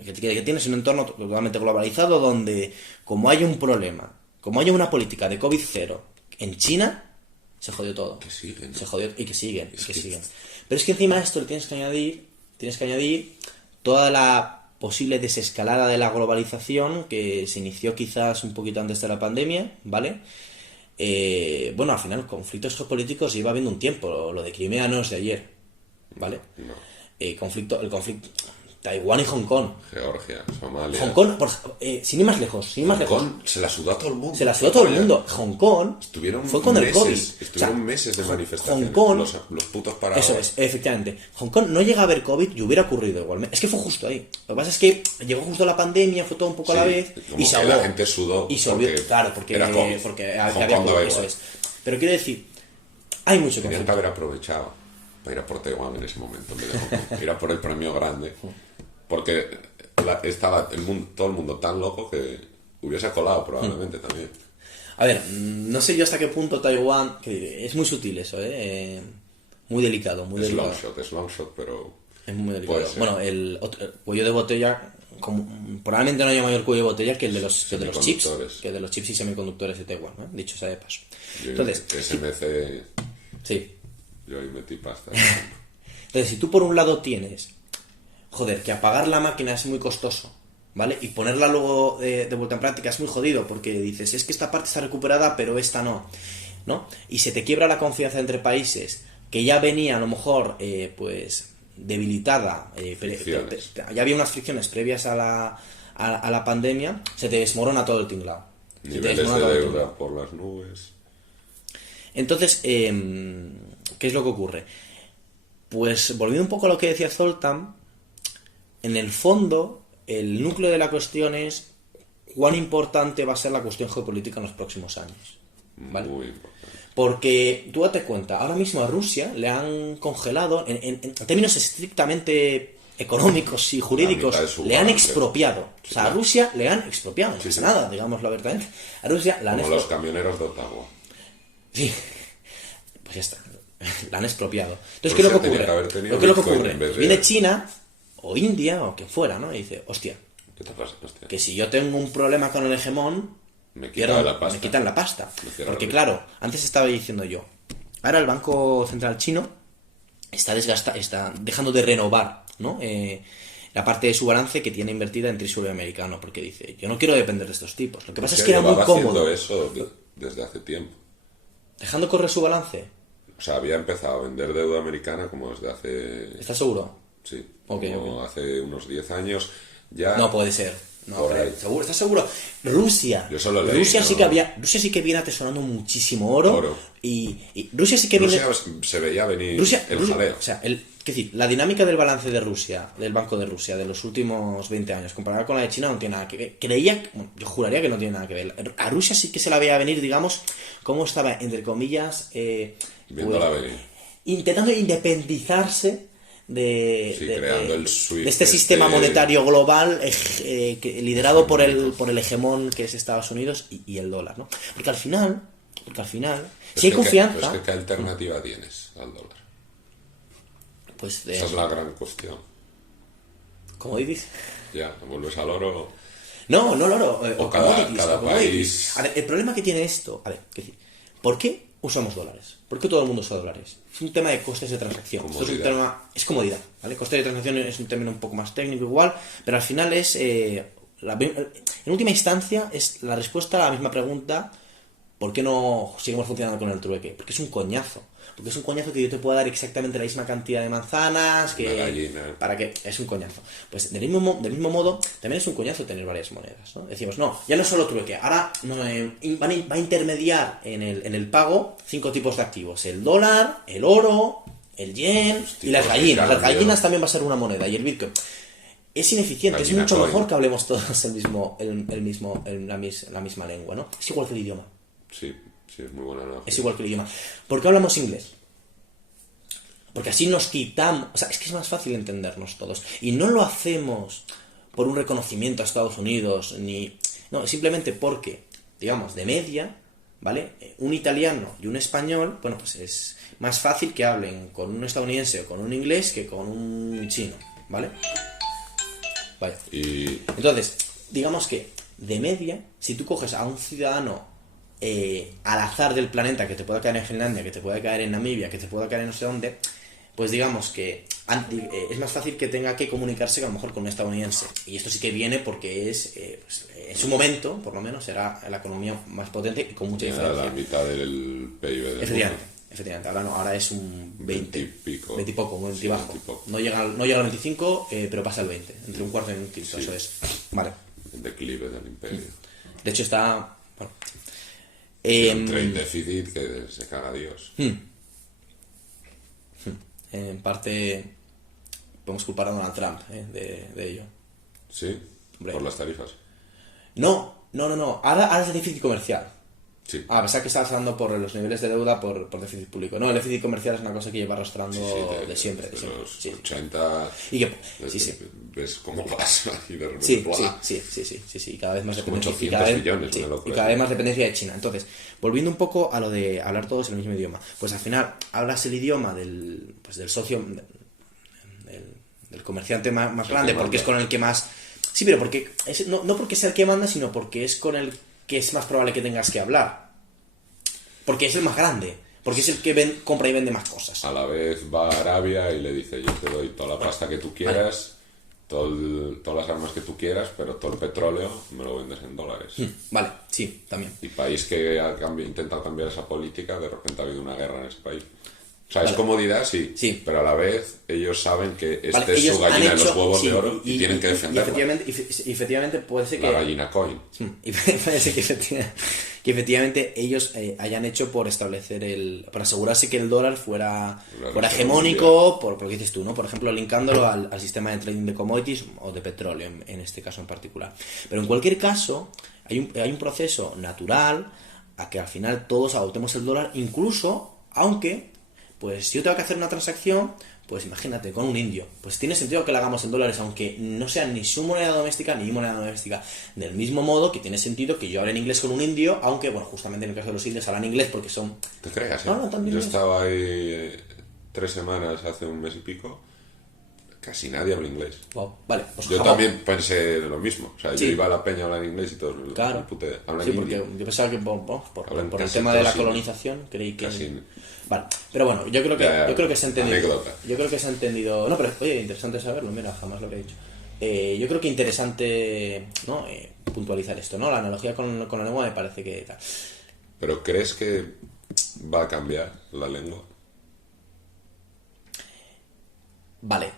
que tienes en un entorno totalmente globalizado donde, como hay un problema, como hay una política de COVID-0 en China, se jodió todo. Que siguen, ¿no? Se jodió y que siguen, y que siguen. Pero es que encima de esto le tienes que añadir toda la posible desescalada de la globalización que se inició quizás un poquito antes de la pandemia, ¿vale? Bueno, al final, conflictos geopolíticos lleva habiendo un tiempo. Lo de Crimea no es de ayer, ¿vale? No. El conflicto Taiwán y Hong Kong. Georgia, Somalia. Hong Kong, sin ir más lejos, Hong Kong se la sudó a todo el mundo. Se la sudó a todo el mundo. Hong Kong fue con el COVID. Estuvieron meses de manifestaciones. Hong Kong, los putos parados. Eso es, efectivamente. Hong Kong no llega a haber COVID y hubiera ocurrido igualmente. Es que fue justo ahí. Lo que pasa es que llegó justo la pandemia, fue todo un poco a la vez como y se que ahogó. la gente sudó. Y se olvidó, claro, porque era COVID. porque Hong había Kong COVID, daba eso igual. es. Pero quiero decir, hay mucho Tenían que conflicto. haber aprovechado para ir a por Taiwán en ese momento en vez de Hong Kong. Ir a por el premio grande. Porque estaba todo el mundo tan loco que hubiese colado probablemente también. A ver, no sé yo hasta qué punto Taiwán, que diré, es muy sutil eso, muy delicado, muy Es delicado. long shot, pero Es muy delicado. puede ser. Bueno, el cuello de botella, probablemente no haya mayor cuello de botella que el de los chips, Semiconductores. que el de los chips y semiconductores de Taiwán, ¿eh? Dicho sea de paso. Yo Entonces, SMC, sí. yo ahí metí pasta. Entonces, si tú por un lado tienes, joder, que apagar la máquina es muy costoso, ¿vale? Y ponerla luego de vuelta en práctica es muy jodido, porque dices, es que esta parte está recuperada, pero esta no, ¿no? Y se te quiebra la confianza entre países que ya venía a lo mejor, pues, debilitada, ya había unas fricciones previas a la pandemia, se te desmorona todo el tinglado. Niveles de deuda por las nubes. Entonces, ¿qué es lo que ocurre? Pues volviendo un poco a lo que decía Zoltan, en el fondo, el núcleo de la cuestión es cuán importante va a ser la cuestión geopolítica en los próximos años, ¿vale? Muy importante. Porque, tú date cuenta, ahora mismo a Rusia le han congelado, en términos estrictamente económicos y jurídicos, le han expropiado. Sí, o sea, a claro. Rusia le han expropiado, no Sí, pasa sí. nada, digámoslo abiertamente. A Rusia la han Como los expropiado. camioneros de Ottawa. Sí, pues ya está, la han expropiado. Entonces, Rusia ¿qué es lo que tenía ocurre? que haber tenido ¿Qué es lo que Bitcoin ocurre? en vez de- Viene China, o India, o quien fuera, ¿no? Y dice, hostia, ¿Qué te pasa? Hostia. que si yo tengo un problema con el hegemón, Me pierdo- quitan la pasta. me quitan la pasta. Me cierran Porque la- claro, antes estaba diciendo yo, ahora el Banco Central Chino está dejando de renovar, ¿no? La parte de su balance que tiene invertida en Treasury americano, porque dice, yo no quiero depender de estos tipos. Lo que pasa es que era muy llevaba cómodo. haciendo eso desde hace tiempo. Dejando correr su balance. O sea, había empezado a vender deuda americana como desde hace... ¿Estás seguro? Sí, Ok, como hace unos 10 años. Ya No puede ser. No, Por pero, ahí. ¿seguro? ¿Estás seguro? Rusia. Yo solo leí, Rusia ¿no? sí que viene atesorando muchísimo oro. Oro. Y Rusia sí que viene. Rusia se veía venir Rusia, el jaleo. o sea, es decir, la dinámica del balance de Rusia, del Banco de Rusia, de los últimos 20 años, comparada con la de China, no tiene nada que ver. Yo juraría que no tiene nada que ver. A Rusia sí que se la veía venir, digamos, cómo estaba, entre comillas, Viéndola venir. intentando independizarse Creando el SWIFT, de este sistema monetario global liderado por el hegemón que es Estados Unidos y el dólar, ¿no? Porque al final, si hay confianza, Pero es que ¿qué alternativa tienes al dólar? pues Esa es la gran cuestión. ¿cómo dices? Ya, vuelves al oro. No, oro. O cada commodities. país. A ver, el problema que tiene esto, ¿por qué usamos dólares? ¿Por qué todo el mundo usa dólares? Es un tema de costes de transacción. Esto es un tema, es comodidad, ¿vale? Coste de transacción es un término un poco más técnico igual, pero al final es, en última instancia, es la respuesta a la misma pregunta: ¿por qué no seguimos funcionando con el trueque? Porque es un coñazo. Porque es un coñazo que yo te pueda dar exactamente la misma cantidad de manzanas, que Una gallina. para que es un coñazo. Pues del mismo modo, también es un coñazo tener varias monedas, ¿no? Decimos, no, ya no es solo trueque, ahora no, va a intermediar en el pago 5 tipos de activos: el dólar, el oro, el yen y las gallinas. Las gallinas también va a ser una moneda, y el Bitcoin. Es ineficiente, Gallina es mucho coin. mejor que hablemos todos la misma lengua, ¿no? Es igual que el idioma. Sí, es muy buena analogía. Es igual que el idioma. ¿Por qué hablamos inglés? Porque así nos quitamos... O sea, es que es más fácil entendernos todos. Y no lo hacemos por un reconocimiento a Estados Unidos, ni... No, simplemente porque, digamos, de media, ¿vale? Un italiano y un español, bueno, pues es más fácil que hablen con un estadounidense o con un inglés que con un chino, ¿vale? Vaya. Y Entonces, digamos que de media, si tú coges a un ciudadano al azar del planeta, que te pueda caer en Finlandia, que te pueda caer en Namibia, que te pueda caer en no sé dónde, pues digamos que es más fácil que tenga que comunicarse que a lo mejor con un estadounidense. Y esto sí que viene porque es, pues, en su momento, por lo menos, era la economía más potente y con mucha era diferencia. la mitad del PIB del Efectivamente, mundo. efectivamente. Ahora no, ahora es un 20 20 y pico. 20 y poco, un 20 y bajo. 20 y poco. No llega al 25, pero pasa al 20, entre un cuarto y un quinto, Sí. eso es. Vale. El declive del imperio. De hecho está... Bueno, Un trade déficit que se caga Dios. en parte podemos culpar a Donald Trump de ello. ¿Sí? Hombre. Por las tarifas. No. Ahora es déficit comercial. Sí. A pesar que estabas hablando por los niveles de deuda por déficit público. No, el déficit comercial es una cosa que lleva arrastrando de siempre. De De siempre. los Sí. 80. Y que, sí. Ves cómo pasa y de repente. Sí, ¡buah! sí. Y cada vez más Es como dependencia. 800 millones, sí, una locura. y cada vez más dependencia de China. Entonces, volviendo un poco a lo de hablar todos el mismo idioma. Pues al final hablas el idioma del socio, del comerciante más El grande, que porque es manda. con el que más... Sí, pero porque no porque sea el que manda, sino porque es con el que es más probable que tengas que hablar. Porque es el más grande. Porque es el que compra y vende más cosas. A la vez va a Arabia y le dice: yo te doy toda la pasta que tú quieras, todas las armas que tú quieras, pero todo el petróleo me lo vendes en dólares. Vale, sí, también. Y país que ha intentado cambiar esa política, de repente ha habido una guerra en ese país. O sea, es Vale. comodidad, sí, Sí. pero a la vez ellos saben que este Vale, es ellos su han gallina de los hecho- huevos sí, de oro y tienen que defenderla. Y efectivamente puede ser La que... gallina coin. Y parece que efectivamente ellos hayan hecho por establecer por asegurarse que el dólar fuera reserva hegemónico, por lo que dices tú, ¿no? Por ejemplo, linkándolo al sistema de trading de commodities o de petróleo en este caso en particular. Pero en cualquier caso, hay un proceso natural a que al final todos adoptemos el dólar, incluso aunque, pues si yo tengo que hacer una transacción, pues imagínate, con un indio. Pues tiene sentido que la hagamos en dólares, aunque no sea ni su moneda doméstica ni mi moneda doméstica. Del mismo modo que tiene sentido que yo hable en inglés con un indio, aunque, bueno, justamente en el caso de los indios hablan inglés porque son... ¿Te creas? No, también Yo es. estaba ahí 3 semanas, hace un mes y pico, casi nadie habla inglés. Wow, vale, pues Yo Japón. también pensé lo mismo. O sea, Sí. yo iba a la peña a hablar inglés y todos Claro. hablan Sí, porque indio. yo pensaba que por Hablan el casi tema de la todos colonización creí que... Casi. Vale, pero bueno, yo creo que, Ya, yo creo que se ha entendido. anécdota. Yo creo que se ha entendido. No, pero oye, interesante saberlo, mira, jamás lo habría dicho. Yo creo que interesante, ¿no? Puntualizar esto, ¿no? La analogía con la lengua me parece que tal. ¿Pero crees que va a cambiar la lengua? Vale. O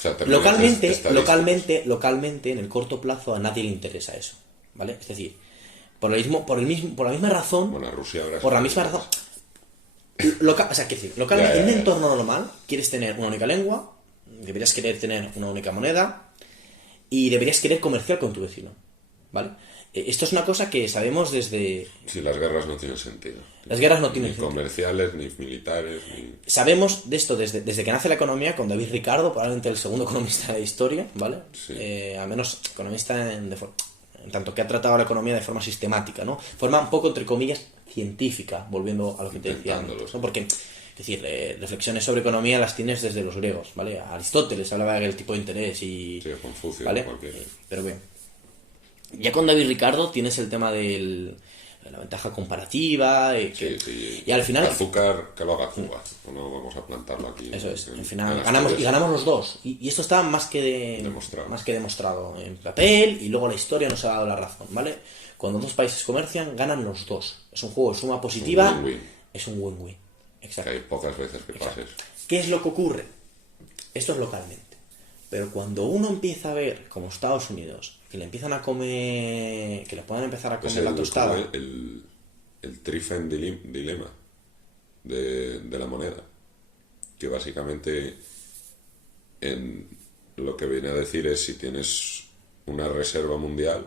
sea, ¿te refieres Localmente, en el corto plazo a nadie le interesa eso, ¿vale? Es decir, por la misma razón, Bueno, Rusia ahora... por la misma razón, o sea, quiero decir, localmente, Ya. en un entorno normal, quieres tener una única lengua, deberías querer tener una única moneda y deberías querer comerciar con tu vecino, ¿vale? Esto es una cosa que sabemos desde... Sí, las guerras no tienen sentido. Las guerras no Ni tienen sentido. comerciales, ni militares, ni... Sabemos de esto desde que nace la economía con David Ricardo, probablemente el segundo economista de la historia, ¿vale? Sí. Al menos economista en tanto que ha tratado la economía de forma sistemática, ¿no? Forma un poco, entre comillas, científica, volviendo a lo que te decía Intentándolo, antes, ¿no? Porque, es decir, reflexiones sobre economía las tienes desde los griegos, ¿vale? Aristóteles hablaba del tipo de interés y... Sí, Confucio, ¿vale? cualquiera. Pero bien. Ya con David Ricardo tienes el tema de la ventaja comparativa Sí. y al final... El azúcar que lo haga Cuba. No vamos a plantarlo aquí. Eso es, al en final Asturias. ganamos los dos. Y esto está más que demostrado en papel y luego la historia nos ha dado la razón, ¿vale? Cuando dos países comercian, ganan los dos. Es un juego de suma positiva. win-win. Es un win-win. Que Exacto. hay pocas veces que pase eso. ¿Qué es lo que ocurre? Esto es localmente. Pero cuando uno empieza a ver, como Estados Unidos, que le empiezan a comer, que le puedan empezar a comer la tostada. El Trifen Dilema de la moneda. Que básicamente lo que viene a decir es si tienes una reserva mundial,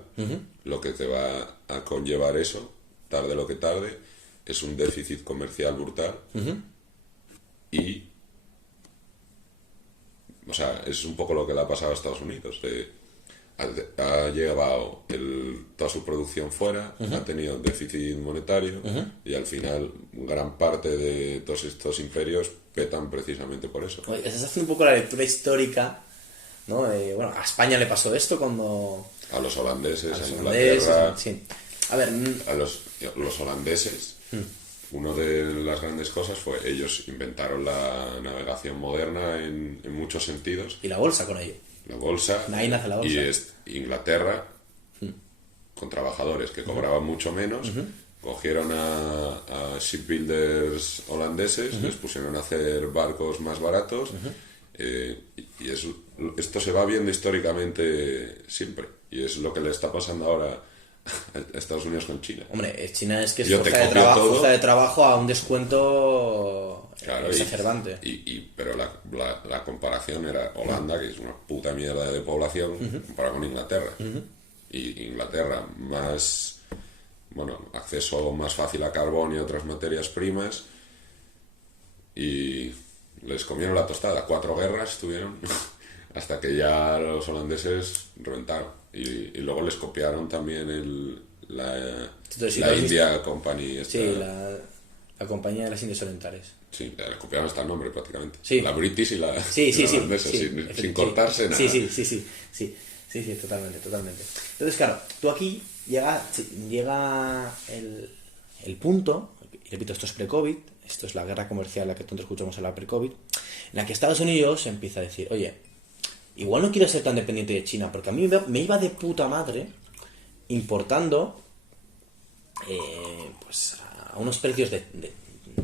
lo que te va a conllevar eso, tarde lo que tarde, es un déficit comercial brutal y, o sea, es un poco lo que le ha pasado a Estados Unidos. ha llevado toda su producción fuera, ha tenido déficit monetario y al final gran parte de todos estos imperios petan precisamente por eso. Oye, estás haciendo un poco la lectura histórica, ¿no? Bueno, a España le pasó esto cuando... A los holandeses, A los a holandeses, Inglaterra, sí. A ver, a los holandeses. Una de las grandes cosas fue ellos inventaron la navegación moderna en muchos sentidos. y la bolsa con ello. La bolsa. Ahí nace la bolsa. Y Inglaterra, con trabajadores que cobraban mucho menos, cogieron a shipbuilders holandeses, les pusieron a hacer barcos más baratos, y esto se va viendo históricamente siempre, y es lo que le está pasando ahora a Estados Unidos con China. Hombre, China es que es Yo te fuerza de, copio todo. fuerza de trabajo a un descuento Claro, exacerbante. pero la comparación era Holanda, que es una puta mierda de población, comparado con Inglaterra. Y Inglaterra, más, bueno, acceso más fácil a carbón y a otras materias primas, y les comieron la tostada. 4 guerras tuvieron, hasta que ya los holandeses reventaron. Y luego les copiaron también Entonces, si la lo has India Company. Esta. Sí, la compañía de las Indias Orientales. Sí, le copiaron hasta el nombre prácticamente. Sí. La British y la, Sí, sí, y la sí. holandesa, sí, sin cortarse nada. Sí, totalmente. Entonces, claro, tú aquí llega el punto, y repito, esto es pre-COVID, esto es la guerra comercial, la que todos escuchamos hablar pre-COVID, en la que Estados Unidos empieza a decir, oye, igual no quiero ser tan dependiente de China, porque a mí me iba de puta madre importando pues a unos precios de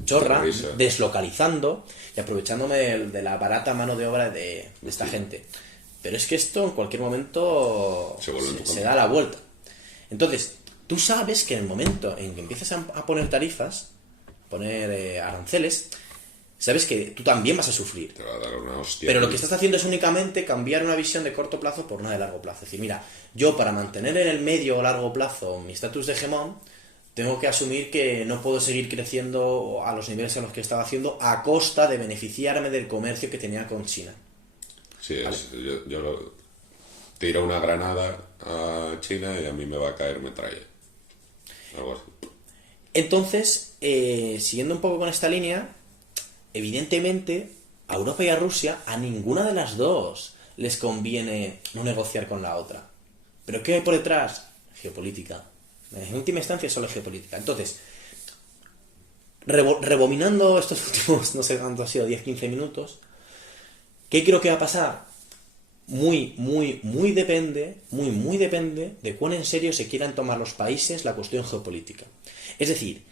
chorra, deslocalizando y aprovechándome de la barata mano de obra de esta gente. Pero es que esto en cualquier momento se da la vuelta. Entonces, tú sabes que en el momento en que empiezas a poner tarifas, poner aranceles, sabes que tú también vas a sufrir. Te va a dar una hostia. Pero lo que estás haciendo es únicamente cambiar una visión de corto plazo por una de largo plazo. Es decir, mira, yo para mantener en el medio o largo plazo mi estatus de hegemón, tengo que asumir que no puedo seguir creciendo a los niveles a los que estaba haciendo a costa de beneficiarme del comercio que tenía con China. Sí, ¿Vale? yo tiro una granada a China y a mí me va a caer metralla. Algo así. Entonces, siguiendo un poco con esta línea, evidentemente a Europa y a Rusia, a ninguna de las dos les conviene no negociar con la otra. ¿Pero qué hay por detrás? Geopolítica. En última instancia, solo geopolítica. Entonces, rebobinando estos últimos, no sé cuánto ha sido, 10-15 minutos, ¿qué creo que va a pasar? Muy depende de cuán en serio se quieran tomar los países la cuestión geopolítica. Es decir,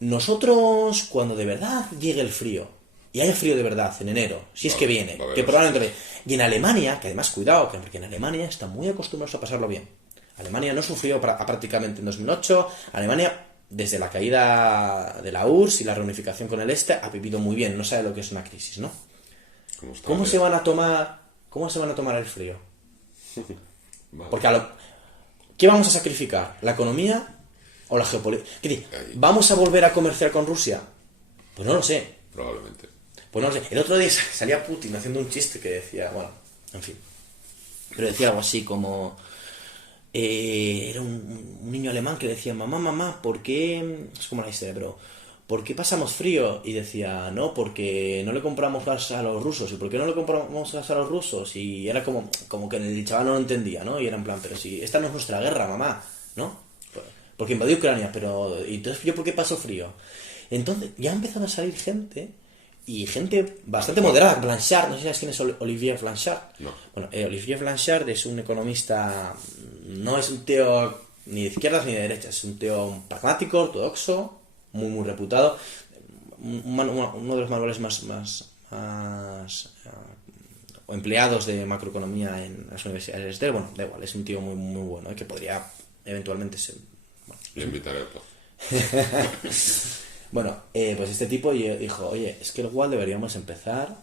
nosotros, cuando de verdad llegue el frío, y haya frío de verdad en enero, si es que viene, que probablemente... Y en Alemania, que además, cuidado, porque en Alemania están muy acostumbrados a pasarlo bien. Alemania no sufrió prácticamente en 2008. Alemania, desde la caída de la URSS y la reunificación con el Este, ha vivido muy bien. No sabe lo que es una crisis, ¿no? ¿Cómo se van a tomar el frío? Vale. Porque ¿qué vamos a sacrificar? ¿La economía o la geopolítica? ¿Vamos a volver a comerciar con Rusia? Pues no lo sé. Probablemente. Pues no lo sé. El otro día salía Putin haciendo un chiste que decía, bueno, en fin. Pero decía algo así como... era un niño alemán que decía, mamá, ¿por qué? Es como la historia, pero ¿por qué pasamos frío? Y decía, no, porque no le compramos gas a los rusos. ¿Y por qué no le compramos gas a los rusos? Y era como que el chaval no lo entendía, ¿no? Y era en plan, pero si esta no es nuestra guerra, mamá, ¿no? Porque invadió Ucrania, pero ¿y entonces yo por qué paso frío? Entonces ya ha empezado a salir gente, y gente bastante moderada. Blanchard, no sé si sabes quién es Olivier Blanchard. No. Bueno, Olivier Blanchard es un economista, no es un tío ni de izquierdas ni de derechas, es un tío pragmático, ortodoxo, muy reputado, uno de los manuales más o empleados de macroeconomía en las universidades de bueno, da igual, es un tío muy bueno, que podría eventualmente ser... Bueno, Le invitaré a todo. Bueno, pues este tipo dijo, oye, es que igual deberíamos empezar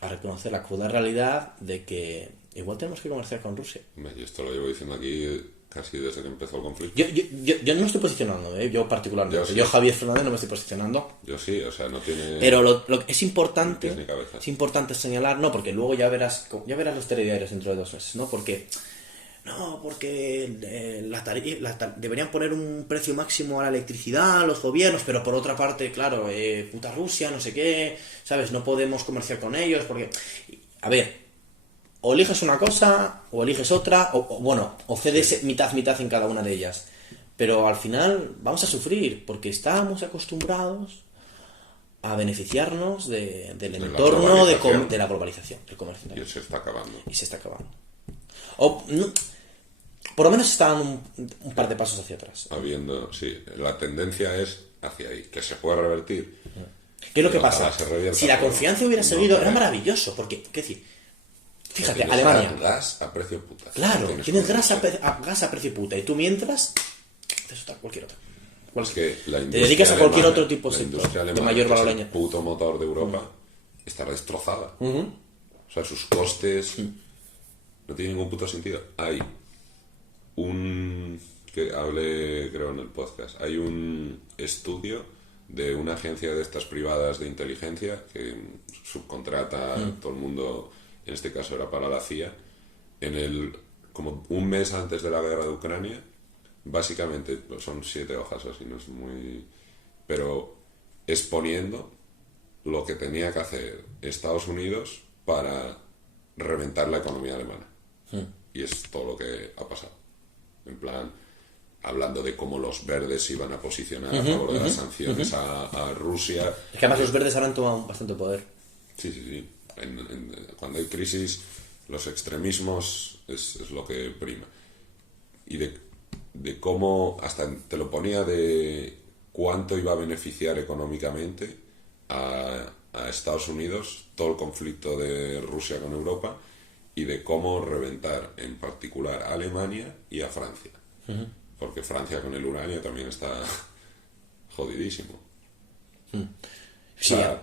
a reconocer la cruda realidad de que igual tenemos que comerciar con Rusia. Yo esto lo llevo diciendo aquí casi desde que empezó el conflicto. Yo no me estoy posicionando, yo particularmente. Sí. Yo, Javier Fernández, no me estoy posicionando. Yo sí, o sea, no tiene... Pero lo que es importante, ni cabeza. es importante señalar, no, porque luego ya verás los telediarios dentro de 2 meses, ¿no? Porque no, porque deberían poner un precio máximo a la electricidad los gobiernos, pero por otra parte, claro, puta Rusia, no sé qué, ¿sabes? No podemos comerciar con ellos porque... A ver, o eliges una cosa, o eliges otra, o cedes mitad en cada una de ellas. Pero al final vamos a sufrir, porque estamos acostumbrados a beneficiarnos del entorno de la globalización, del comercio. Y se está acabando. Y se está acabando. O, no, por lo menos está dando un par de pasos hacia atrás. Sí, la tendencia es hacia ahí, que se puede revertir. ¿Qué es lo que pasa? Si la confianza hubiera seguido, era maravilloso, porque, ¿qué decir? Fíjate, Alemania. Gas a precio puta. Claro, tienes gas a precio puta, y tú mientras, cualquier otra. Es que te dedicas a cualquier otro tipo de sector de mayor valor añadido. El puto motor de Europa estará destrozada. O sea, sus costes no tienen ningún puto sentido. Hay que hablé creo en el podcast, hay un estudio de una agencia de estas privadas de inteligencia que subcontrata a todo el mundo, en este caso era para la CIA, como un mes antes de la guerra de Ucrania. Básicamente, pues son 7 hojas así, no es muy... Pero exponiendo lo que tenía que hacer Estados Unidos para reventar la economía alemana. Y es todo lo que ha pasado. En plan, hablando de cómo los verdes iban a posicionar a favor de las sanciones a Rusia. Es que además los verdes ahora han tomado bastante poder. Sí. Cuando hay crisis, los extremismos es lo que prima. Y de cómo, hasta te lo ponía de cuánto iba a beneficiar económicamente a Estados Unidos todo el conflicto de Rusia con Europa, y de cómo reventar en particular a Alemania y a Francia. Porque Francia con el uranio también está jodidísimo. O sea,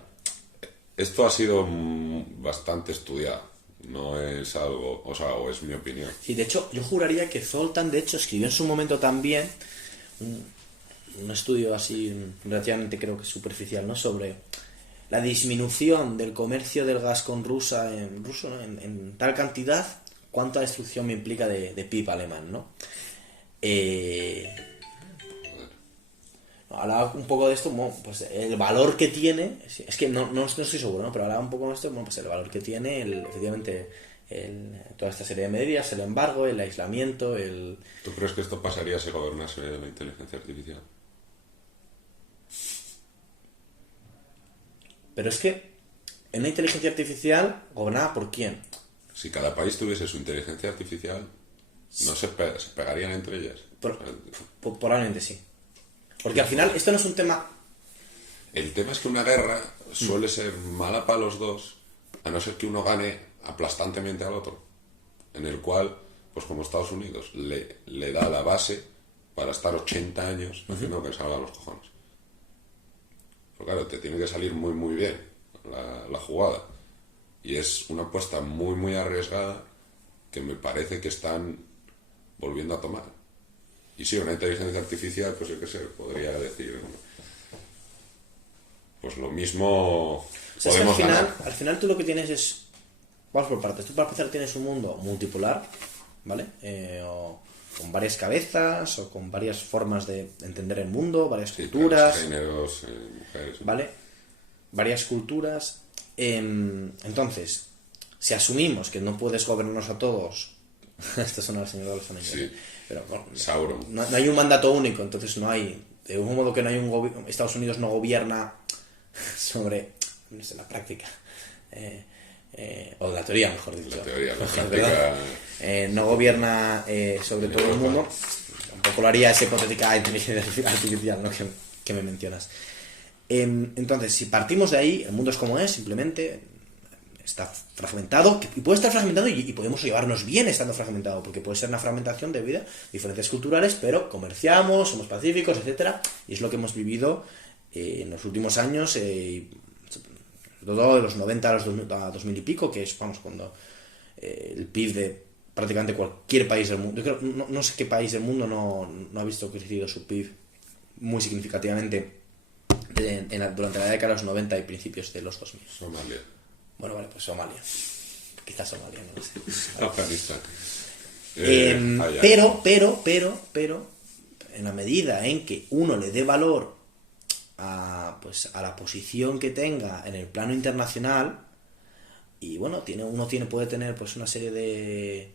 esto ha sido bastante estudiado. No es algo, o es mi opinión. Sí, de hecho, yo juraría que Zoltan, de hecho, escribió en su momento también un estudio así relativamente, creo que superficial, ¿no? Sobre la disminución del comercio del gas con Rusia en tal cantidad, cuánta destrucción me implica de PIB alemán, ¿no? Hablaba un poco de esto, bueno, pues el valor que tiene, es que no estoy seguro, ¿no? Pero hablaba un poco de esto, bueno, pues el valor que tiene, efectivamente, toda esta serie de medidas, el embargo, el aislamiento, ¿Tú crees que esto pasaría si gobernase la inteligencia artificial? Pero es que en una inteligencia artificial, ¿gobernada por quién? Si cada país tuviese su inteligencia artificial, ¿no se pegarían entre ellas? Probablemente sí. Porque al final esto no es un tema... El tema es que una guerra suele ser mala para los dos, a no ser que uno gane aplastantemente al otro, en el cual, pues como Estados Unidos le da la base para estar 80 años haciendo que salga a los cojones. Pero claro, te tiene que salir muy muy bien la jugada, y es una apuesta muy muy arriesgada que me parece que están volviendo a tomar. Y sí, una inteligencia artificial, pues yo qué sé, podría decir, pues lo mismo. O sea, es que al final tú lo que tienes es, vamos por partes, tú para empezar tienes un mundo multipolar, ¿vale? O con varias cabezas, o con varias formas de entender el mundo, varias culturas, géneros, mujeres, ¿vale? Varias culturas. Entonces, si asumimos que no puedes gobernarnos a todos, esto suena al Señor de los Anillos, sí. Pero bueno, Sauron. No hay un mandato único, entonces no hay, de un modo que no hay Estados Unidos no gobierna sobre, no sé, la práctica, o la teoría, mejor dicho. La práctica. No gobierna sobre todo el mundo. Tampoco lo haría esa hipotética inteligencia artificial, ¿no? que me mencionas. Entonces, si partimos de ahí, el mundo es como es, simplemente está fragmentado, y puede estar fragmentado y podemos llevarnos bien estando fragmentado, porque puede ser una fragmentación debido a diferencias culturales, pero comerciamos, somos pacíficos, etcétera, y es lo que hemos vivido en los últimos años, sobre todo de los 90 a 2000 y pico, que es, vamos, cuando el PIB de prácticamente cualquier país del mundo, yo creo, no sé qué país del mundo no ha visto crecido su PIB muy significativamente durante la década de los 90 y principios de los 2000. Somalia. Bueno, vale, pues Somalia. Quizás Somalia, no lo sé. Afganistán. Allá. Pero, en la medida en que uno le dé valor pues, a la posición que tenga en el plano internacional, y bueno, puede tener pues una serie de,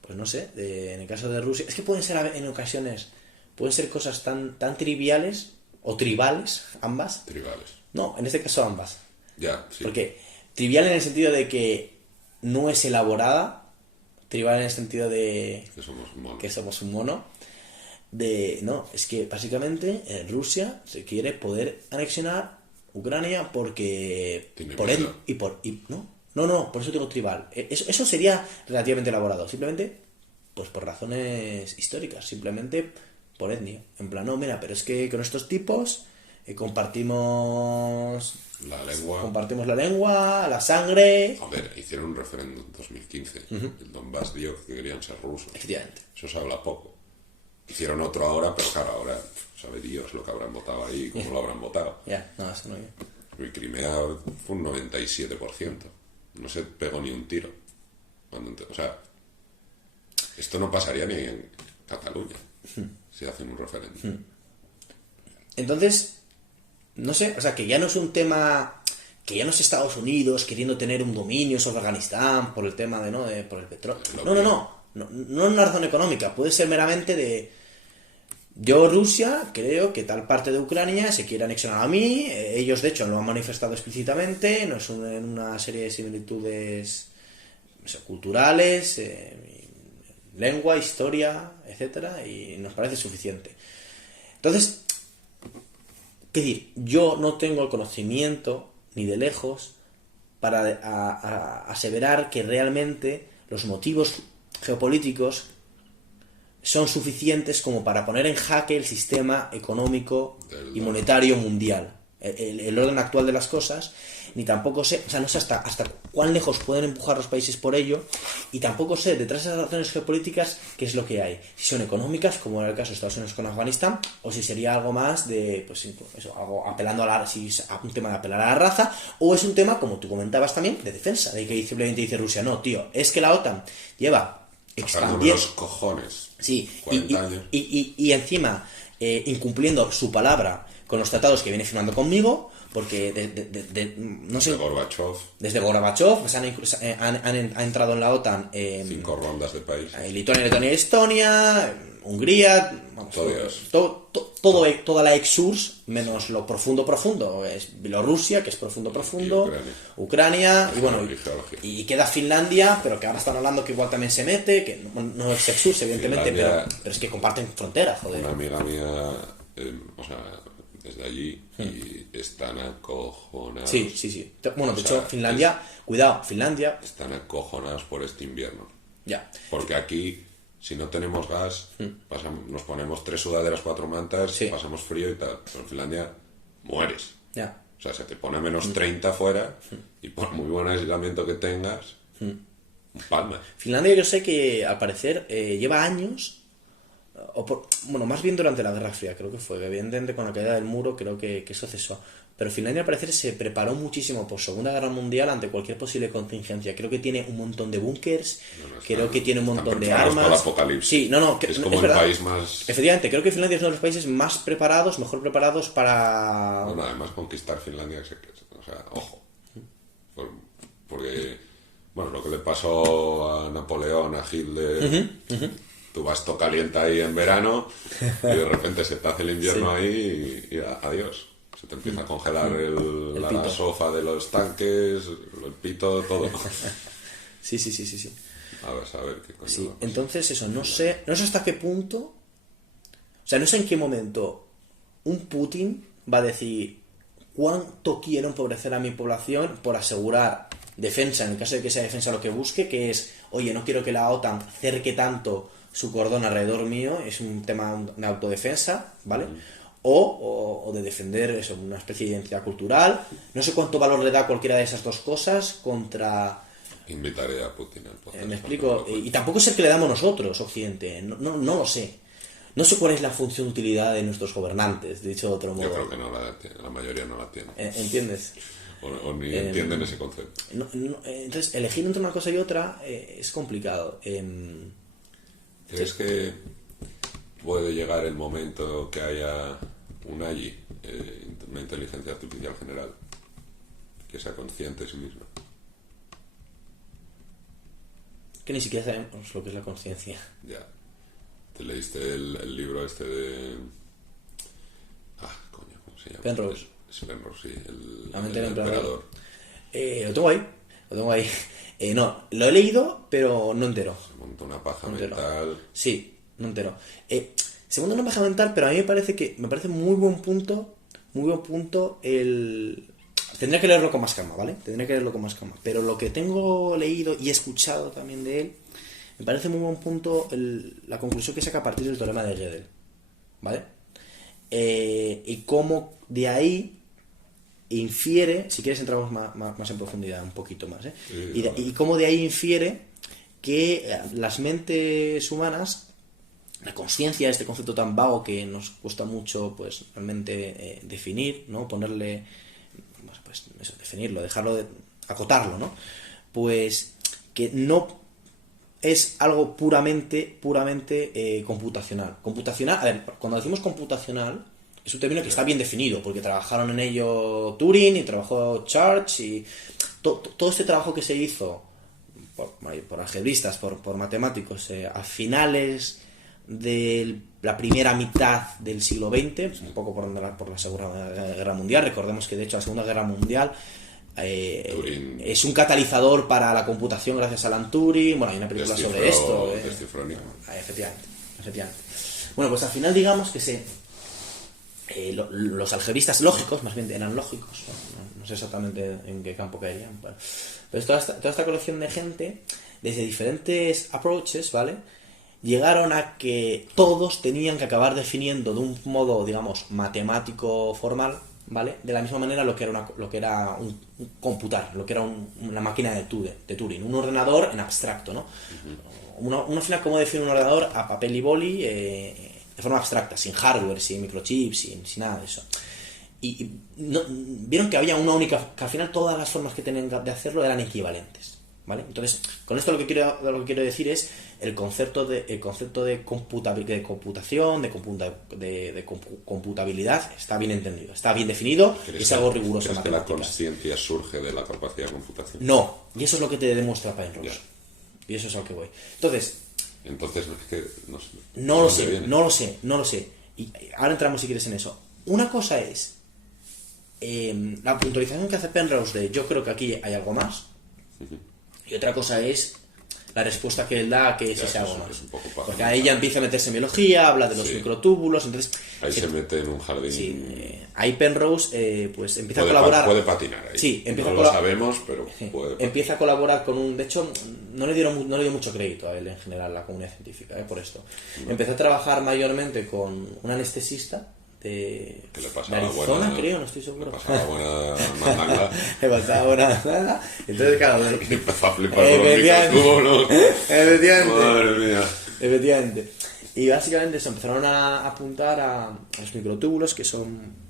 pues no sé, en el caso de Rusia, es que pueden ser en ocasiones, pueden ser cosas tan triviales o tribales, ambas. Tribales. No, en este caso ambas. Ya, sí. Porque trivial en el sentido de que no es elaborada, tribal en el sentido de Que somos un mono. No, es que básicamente Rusia se quiere poder anexionar Ucrania porque Tiene por miedo. él no, por eso digo tribal. Eso sería relativamente elaborado, simplemente pues por razones históricas, simplemente por etnia. En plan, no, mira, pero es que con estos tipos compartimos la lengua, la sangre. Joder, hicieron un referéndum en 2015. El Donbass dijo que querían ser rusos. Efectivamente. Eso se habla poco. Hicieron otro ahora, pero claro, ahora sabe Dios lo que habrán votado ahí y cómo lo habrán votado. Ya, no, eso no es. Y Crimea fue un 97%. No se pegó ni un tiro. O sea, esto no pasaría ni en Cataluña si hacen un referéndum. Entonces, no sé, o sea, que ya no es un tema, que ya no es Estados Unidos queriendo tener un dominio sobre Afganistán por el tema por el petróleo. No es una razón económica, puede ser meramente de, yo, Rusia, creo que tal parte de Ucrania se quiere anexionar a mí, ellos de hecho lo han manifestado explícitamente, no es en una serie de similitudes, no sé, culturales, lengua, historia, etcétera, y nos parece suficiente. Entonces, ¿qué decir? Yo no tengo el conocimiento, ni de lejos, para aseverar que realmente los motivos geopolíticos son suficientes como para poner en jaque el sistema económico y monetario mundial, el orden actual de las cosas, ni tampoco sé, o sea, no sé hasta cuán lejos pueden empujar los países por ello, y tampoco sé detrás de esas razones geopolíticas qué es lo que hay, si son económicas, como era el caso de Estados Unidos con Afganistán, o si sería algo más de, pues eso, algo apelando si es un tema de apelar a la raza, o es un tema, como tú comentabas también, de defensa, de que simplemente dice Rusia, no, tío, es que la OTAN lleva expandiendo los cojones. Sí, 40 años. Y encima incumpliendo su palabra con los tratados que viene firmando conmigo, porque no sé, desde Gorbachev pues han entrado en la OTAN 5 rondas de país. Lituania, Letonia y Estonia, Hungría, vamos, toda la ex-URSS, menos lo profundo, es Bielorrusia, que es profundo, Ucrania, y bueno, y queda Finlandia, pero que ahora están hablando que igual también se mete, que no es ex-URSS, evidentemente, pero es que comparten frontera, joder. Una amiga mía, desde allí, y están acojonados. Sí. Bueno, de hecho, Finlandia, cuidado, Finlandia... Están acojonados por este invierno. Ya. Porque aquí, si no tenemos gas, nos ponemos 3 sudaderas, 4 mantas, pasamos frío y tal. Pero en Finlandia mueres. Ya. O sea, se te pone menos 30 fuera y por muy buen aislamiento que tengas, palma. Finlandia yo sé que, al parecer, lleva años... más bien durante la Guerra Fría, creo que fue, evidentemente con la caída del muro creo que eso cesó, pero Finlandia al parecer se preparó muchísimo por Segunda Guerra Mundial ante cualquier posible contingencia. Creo que tiene un montón de búnkers, creo que tiene un montón de armas. Para el apocalipsis. Sí, es como el país más... Efectivamente, creo que Finlandia es uno de los países más preparados, mejor preparados para... Bueno, además conquistar Finlandia, o sea, ojo, porque, bueno, lo que le pasó a Napoleón, a Hitler... Tú vas todo caliente ahí en verano y de repente se te hace el invierno ahí y adiós. Se te empieza a congelar la sofa de los tanques, el pito, todo. Sí. A ver qué coño. Sí, entonces eso, no sé hasta qué punto, o sea, no sé en qué momento un Putin va a decir cuánto quiero empobrecer a mi población por asegurar defensa, en el caso de que sea defensa lo que busque, que es, oye, no quiero que la OTAN cerque tanto su cordón alrededor mío, es un tema de autodefensa, ¿vale? O de defender eso, una especie de identidad cultural. No sé cuánto valor le da cualquiera de esas dos cosas contra... Invitaré a Putin al podcast. Me explico. Y tampoco es el que le damos nosotros, Occidente. No lo sé. No sé cuál es la función de utilidad de nuestros gobernantes, dicho de otro modo. Yo creo que la mayoría no la tiene. ¿Entiendes? O ni entienden ese concepto. Entonces, elegir entre una cosa y otra es complicado. ¿Crees que puede llegar el momento que haya una AI, una inteligencia artificial general, que sea consciente de sí misma? Que ni siquiera sabemos lo que es la conciencia. Ya. ¿Te leíste el libro este de... coño, ¿cómo se llama? Penrose. Es Penrose, sí. La mente del emperador. Lo tengo ahí. No, lo he leído, pero no entero. Se monta una paja No entero. mental. Sí, no entero. Segundo, una paja mental, pero a mí me parece muy buen punto el... Tendría que leerlo con más calma, ¿vale? Pero lo que tengo leído y escuchado también de él, me parece muy buen punto la conclusión que saca a partir del teorema de Gödel, ¿vale? Y cómo de ahí infiere, si quieres entramos más en profundidad, un poquito más, ¿eh? Sí, Y cómo de ahí infiere que las mentes humanas, la conciencia, este concepto tan vago que nos cuesta mucho, pues, realmente definir, ¿no? Ponerle, pues, eso, definirlo, acotarlo, ¿no? Pues, que no es algo puramente computacional. Computacional, a ver, cuando decimos computacional, es un término que está bien definido, porque trabajaron en ello Turing y trabajó Church y todo este trabajo que se hizo por algebristas, por matemáticos, a finales de la primera mitad del siglo XX, un poco por la Segunda Guerra Mundial. Recordemos que de hecho la Segunda Guerra Mundial es un catalizador para la computación gracias a Alan Turing. Bueno, hay una película sobre esto. Efectivamente. Bueno, pues al final digamos que los algebristas lógicos, más bien eran lógicos, no sé exactamente en qué campo caerían, pero toda esta colección de gente, desde diferentes approaches, ¿vale?, llegaron a que todos tenían que acabar definiendo de un modo, digamos, matemático formal, ¿vale?, de la misma manera lo que era un computar, lo que era una máquina de Turing, un ordenador en abstracto, ¿no? Una final, ¿cómo definir un ordenador a papel y boli de forma abstracta, sin hardware, sin microchips, sin nada de eso? Y vieron que había una única, que al final todas las formas que tenían de hacerlo eran equivalentes, ¿vale? Entonces, con esto lo que quiero decir es el concepto de computación, de computabilidad está bien entendido, está bien definido y es algo riguroso en matemáticas. ¿Que la consciencia surge de la capacidad de computación? No, y eso es lo que te demuestra Penrose. Y eso es a lo que voy. Entonces es que no lo sé. Y ahora entramos, si quieres, en eso. Una cosa es la puntualización que hace Penrose de yo creo que aquí hay algo más, y otra cosa es la respuesta que él da a que es ese algo más. Porque ahí ya empieza a meterse en biología, habla de los microtúbulos, entonces... Ahí se mete en un jardín... Sí, ahí Penrose pues empieza a colaborar... Puede patinar ahí. Sí, no lo sabemos, pero puede patinar. Empieza a colaborar con un... De hecho, no le dio mucho crédito a él en general, la comunidad científica, por esto. Empezó a trabajar mayormente con un anestesista de Arizona, creo, no estoy seguro. Le pasaba buena mandanga. Le pasaba buena mandanga. Entonces, claro... Empezó a flipar con los microtúbulos. Madre mía. Efectivamente. Y básicamente se empezaron a apuntar a los microtúbulos, que son...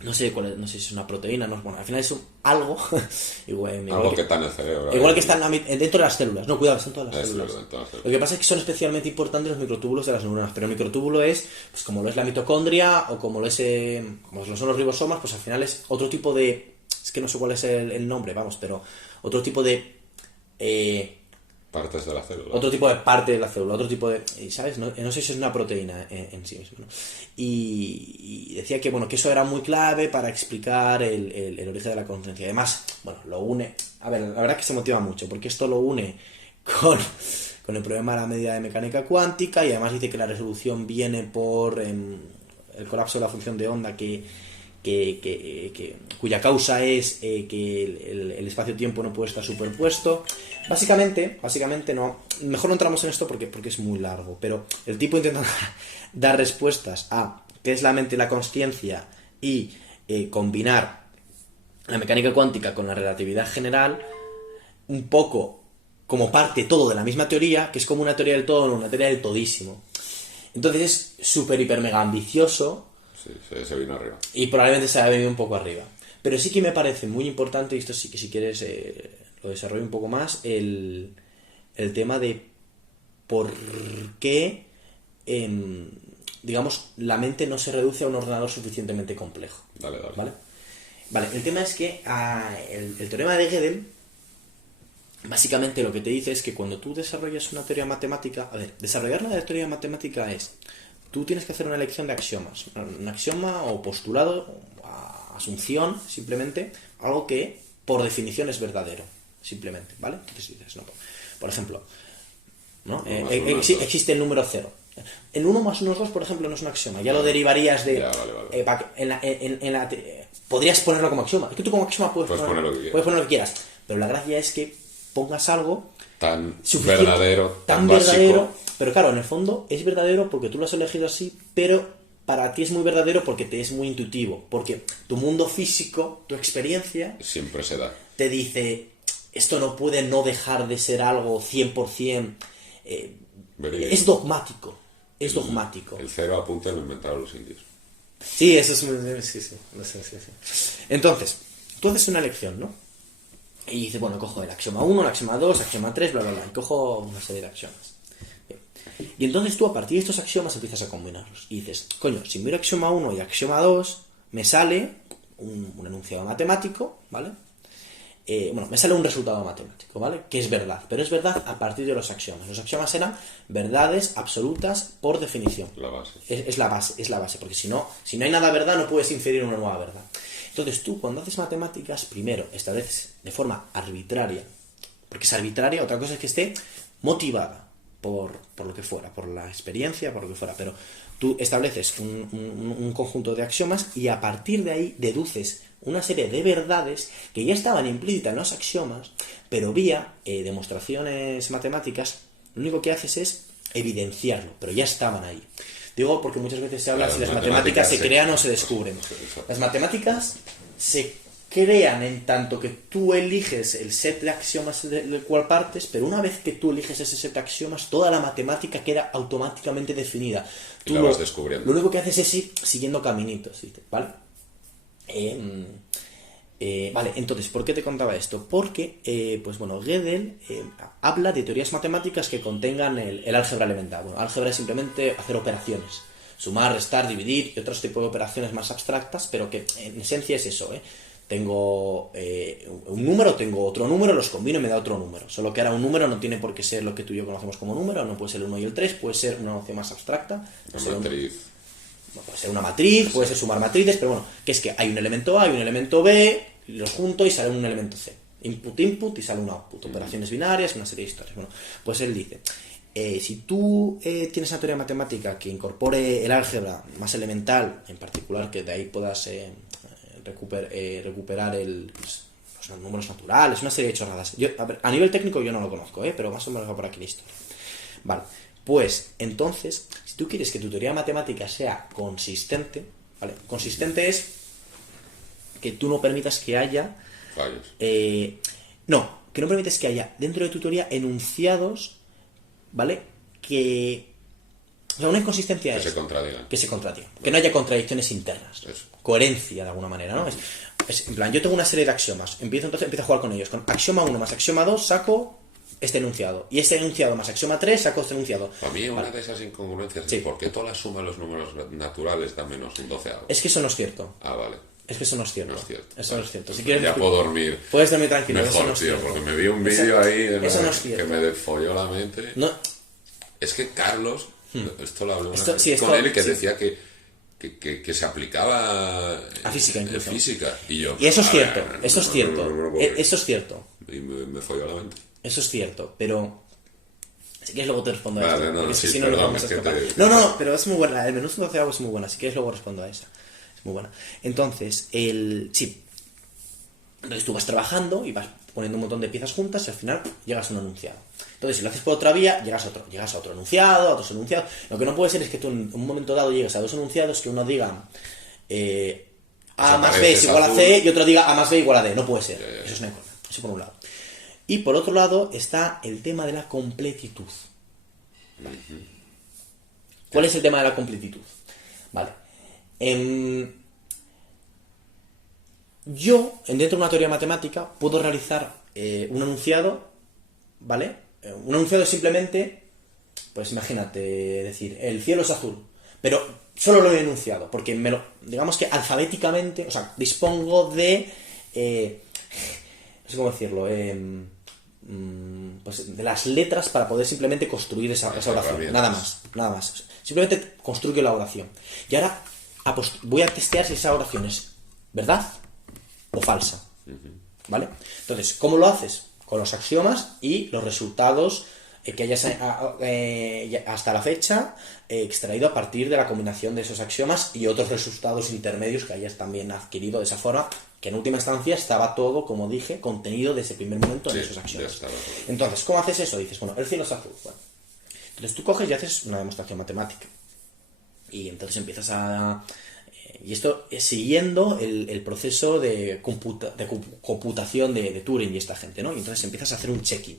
No sé si es una proteína, no, bueno, al final es algo algo que está en el cerebro. Igual que están dentro de las células. No, cuidado, están todas las células. Verdad, Lo que pasa es que son especialmente importantes los microtúbulos de las neuronas, pero el microtúbulo es, pues como lo es la mitocondria o como lo son los ribosomas, pues al final es otro tipo de... Es que no sé cuál es el nombre, pero otro tipo de... partes de la célula. Otro tipo de parte de la célula, otro tipo de... ¿Sabes? No sé si es una proteína en sí misma, ¿no? Y decía que, que eso era muy clave para explicar el origen de la conciencia. Además, lo une... A ver, la verdad que se motiva mucho, porque esto lo une con el problema de la medida de mecánica cuántica, y además dice que la resolución viene por el colapso de la función de onda cuya causa es que el espacio-tiempo no puede estar superpuesto. Básicamente no, mejor no entramos en esto porque es muy largo, pero el tipo intenta dar respuestas a qué es la mente y la consciencia y combinar la mecánica cuántica con la relatividad general, un poco como parte todo de la misma teoría, que es como una teoría del todo, no una teoría del todísimo. Entonces es súper, hiper, mega ambicioso. Sí, se vino arriba. Y probablemente se ha venido un poco arriba. Pero sí que me parece muy importante, y esto sí que si quieres lo desarrollo un poco más, el tema de por qué, digamos, la mente no se reduce a un ordenador suficientemente complejo. Dale. Vale, el tema es que el teorema de Gödel básicamente lo que te dice es que cuando tú desarrollas una teoría matemática, desarrollar una teoría matemática es, tú tienes que hacer una elección de axiomas, un axioma o postulado, asunción, simplemente, algo que por definición es verdadero, simplemente, ¿vale? Entonces dices, no, por ejemplo, ¿no? Existe el número 0. El 1 más 1 es 2, por ejemplo, no es un axioma, ya lo derivarías de... podrías ponerlo como axioma, es que tú como axioma puedes poner lo que quieras, pero la gracia es que pongas algo tan verdadero, tan verdadero, pero claro, en el fondo es verdadero porque tú lo has elegido así, pero para ti es muy verdadero porque te es muy intuitivo, porque tu mundo físico, tu experiencia siempre se da, te dice, esto no puede no dejar de ser algo 100%, es dogmático, El 0 apunta lo inventaron los indios. Sí, eso es muy... Sí. Entonces, tú haces una elección, ¿no? Y dices, bueno, cojo el axioma 1, el axioma 2, el axioma 3, bla, y cojo una serie de axiomas. Bien. Y entonces tú a partir de estos axiomas empiezas a combinarlos. Y dices, coño, si miro axioma 1 y axioma 2, me sale un enunciado matemático, ¿vale? Me sale un resultado matemático, ¿vale? Que es verdad, pero es verdad a partir de los axiomas. Los axiomas eran verdades absolutas por definición. La base. Es la base, porque si no hay nada verdad, no puedes inferir una nueva verdad. Entonces tú, cuando haces matemáticas, primero estableces de forma arbitraria, porque es arbitraria, otra cosa es que esté motivada por lo que fuera, por la experiencia, por lo que fuera, pero tú estableces un conjunto de axiomas y a partir de ahí deduces una serie de verdades que ya estaban implícitas en los axiomas, pero vía demostraciones matemáticas, lo único que haces es evidenciarlo, pero ya estaban ahí. Digo porque muchas veces se habla si las matemáticas se crean o se descubren. Las matemáticas se crean en tanto que tú eliges el set de axiomas del cual partes, pero una vez que tú eliges ese set de axiomas, toda la matemática queda automáticamente definida. Tú la vas descubriendo. Lo único que haces es ir siguiendo caminitos, ¿vale? Vale, entonces, ¿por qué te contaba esto? Porque, Gödel habla de teorías matemáticas que contengan el álgebra elemental. Bueno, álgebra es simplemente hacer operaciones, sumar, restar, dividir y otros tipos de operaciones más abstractas, pero que en esencia es eso, Tengo un número, tengo otro número, los combino y me da otro número. Solo que ahora un número no tiene por qué ser lo que tú y yo conocemos como número, no puede ser el 1 y el 3, puede ser una noción más abstracta. Una matriz. Puede ser una matriz, puede ser sumar matrices, pero bueno, que es que hay un elemento A, hay un elemento B, los junto y sale un elemento C. Input y sale un output. Operaciones binarias, una serie de historias. Bueno, pues él dice, si tú tienes una teoría matemática que incorpore el álgebra más elemental, en particular que de ahí puedas recuperar los números naturales, una serie de chorradas. A nivel técnico yo no lo conozco, pero más o menos va por aquí la historia. Vale, pues entonces, si tú quieres que tu teoría matemática sea consistente, ¿vale? Consistente es que tú no permitas que haya... fallos. Que no permites que haya dentro de tu teoría enunciados, ¿vale? O sea, una inconsistencia que se contradigan. Que se contradigan. Que no haya contradicciones internas. Eso. Coherencia, de alguna manera, ¿no? Es en plan, yo tengo una serie de axiomas. Empiezo a jugar con ellos. Con axioma 1 más axioma 2 saco este enunciado. Y este enunciado más axioma 3 saco este enunciado. Para mí una de esas incongruencias es ¿por qué toda la suma de los números naturales da menos un 12avo? Es que eso no es cierto. Ah, vale. Es que eso no es cierto. No es cierto. Eso no es cierto. Si quieres, ya puedo dormir. Puedes dormir tranquilo. Mejor, eso no es tío, cierto. porque me vi un vídeo ahí que me desfolló la mente. No. Es que Carlos, esto lo hablé con él, que decía que se aplicaba a física incluso. En física. Y eso es cierto. Eso es cierto. Eso es cierto. Y me folló la mente. Eso es cierto, pero... Si quieres luego te respondo a eso. No, sí, perdón, es que no, pero es muy buena. El menú 12avo es muy buena. Si quieres luego respondo a esa. Es muy buena. Entonces, Entonces tú vas trabajando y vas poniendo un montón de piezas juntas y al final llegas a un enunciado. Entonces, si lo haces por otra vía, llegas a otro enunciado, a otros enunciados. Lo que no puede ser es que tú en un momento dado llegues a dos enunciados que uno diga A más B es igual a C y otro diga A más B igual a D. No puede ser. Eso es una cosa. Eso por un lado. Y por otro lado está el tema de la completitud. ¿Cuál es el tema de la completitud? Vale. Yo, dentro de una teoría matemática, puedo realizar un enunciado, ¿vale? Un enunciado es simplemente pues imagínate decir, el cielo es azul, pero solo lo he enunciado, porque digamos que alfabéticamente, o sea, dispongo de, no sé cómo decirlo, pues de las letras para poder simplemente construir esa oración, nada más. Simplemente construyo la oración. Y ahora voy a testear si esa oración es verdad o falsa, ¿vale? Entonces, ¿cómo lo haces? Con los axiomas y los resultados que hayas hasta la fecha extraído a partir de la combinación de esos axiomas y otros resultados intermedios que hayas también adquirido de esa forma, que en última instancia estaba todo, como dije, contenido desde el primer momento en esos axiomas. Entonces, ¿cómo haces eso? Dices, bueno, el cielo es azul. Bueno, entonces tú coges y haces una demostración matemática. Y entonces empiezas y esto es siguiendo el proceso de computación de Turing y esta gente, ¿no? Y entonces empiezas a hacer un check-in.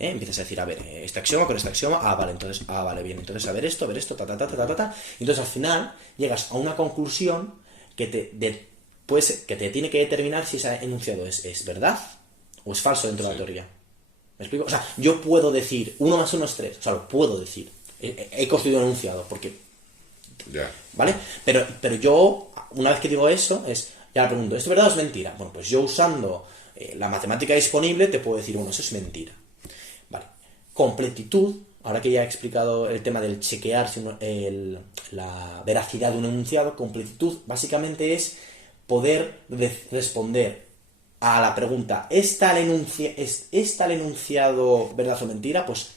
Empiezas a decir, a ver, este axioma con este axioma, vale, entonces, vale, bien, entonces a ver esto, y entonces al final llegas a una conclusión que te tiene que determinar si ese enunciado es verdad o es falso dentro de la teoría. ¿Me explico? O sea, yo puedo decir 1 más 1 es 3, o sea, lo puedo decir. He construido un enunciado, porque... Ya. ¿Vale? Pero yo, una vez que digo eso, ya le pregunto, ¿esto es verdad o es mentira? Bueno, pues yo usando la matemática disponible te puedo decir, bueno, eso es mentira. Vale. Completitud, ahora que ya he explicado el tema del chequear la veracidad de un enunciado, completitud básicamente es poder responder a la pregunta, ¿es tal enunciado verdad o mentira? Pues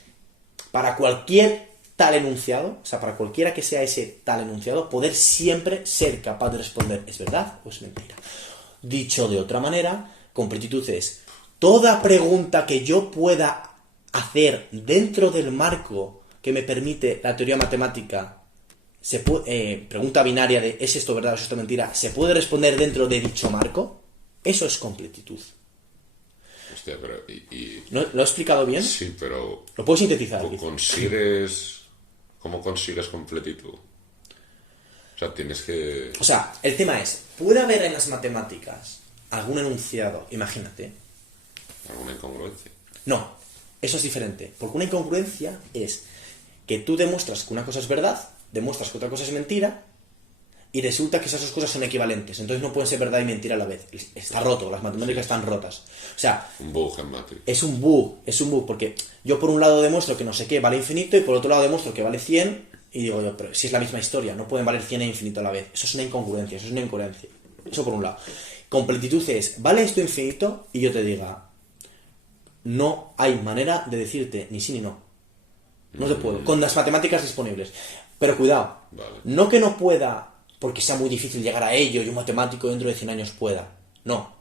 para cualquier tal enunciado, o sea, para cualquiera que sea ese tal enunciado, poder siempre ser capaz de responder, ¿es verdad o es mentira? Dicho de otra manera, completitud es toda pregunta que yo pueda hacer dentro del marco que me permite la teoría matemática, pregunta binaria de ¿es esto verdad o es esto mentira? ¿Se puede responder dentro de dicho marco? Eso es completitud. Hostia, pero... ¿Lo he explicado bien? Sí, pero... Lo puedo sintetizar. ¿Cómo consigues completitud? O sea, tienes que... O sea, el tema es, ¿puede haber en las matemáticas algún enunciado, imagínate? ¿Alguna incongruencia? No, eso es diferente. Porque una incongruencia es que tú demuestras que una cosa es verdad, demuestras que otra cosa es mentira, y resulta que esas dos cosas son equivalentes. Entonces no pueden ser verdad y mentira a la vez. Está roto, las matemáticas están rotas. O sea... Un bug en Matrix. Es un bug, porque yo por un lado demuestro que no sé qué vale infinito y por otro lado demuestro que vale 100 y digo yo, pero si es la misma historia, no pueden valer 100 e infinito a la vez. Eso es una incongruencia, eso es una incoherencia. Eso por un lado. Completitud es, ¿vale esto infinito? Y yo te diga, no hay manera de decirte ni sí ni no. No se puede, con las matemáticas disponibles. Pero cuidado, vale. No que no pueda porque sea muy difícil llegar a ello y un matemático dentro de 100 años pueda. No.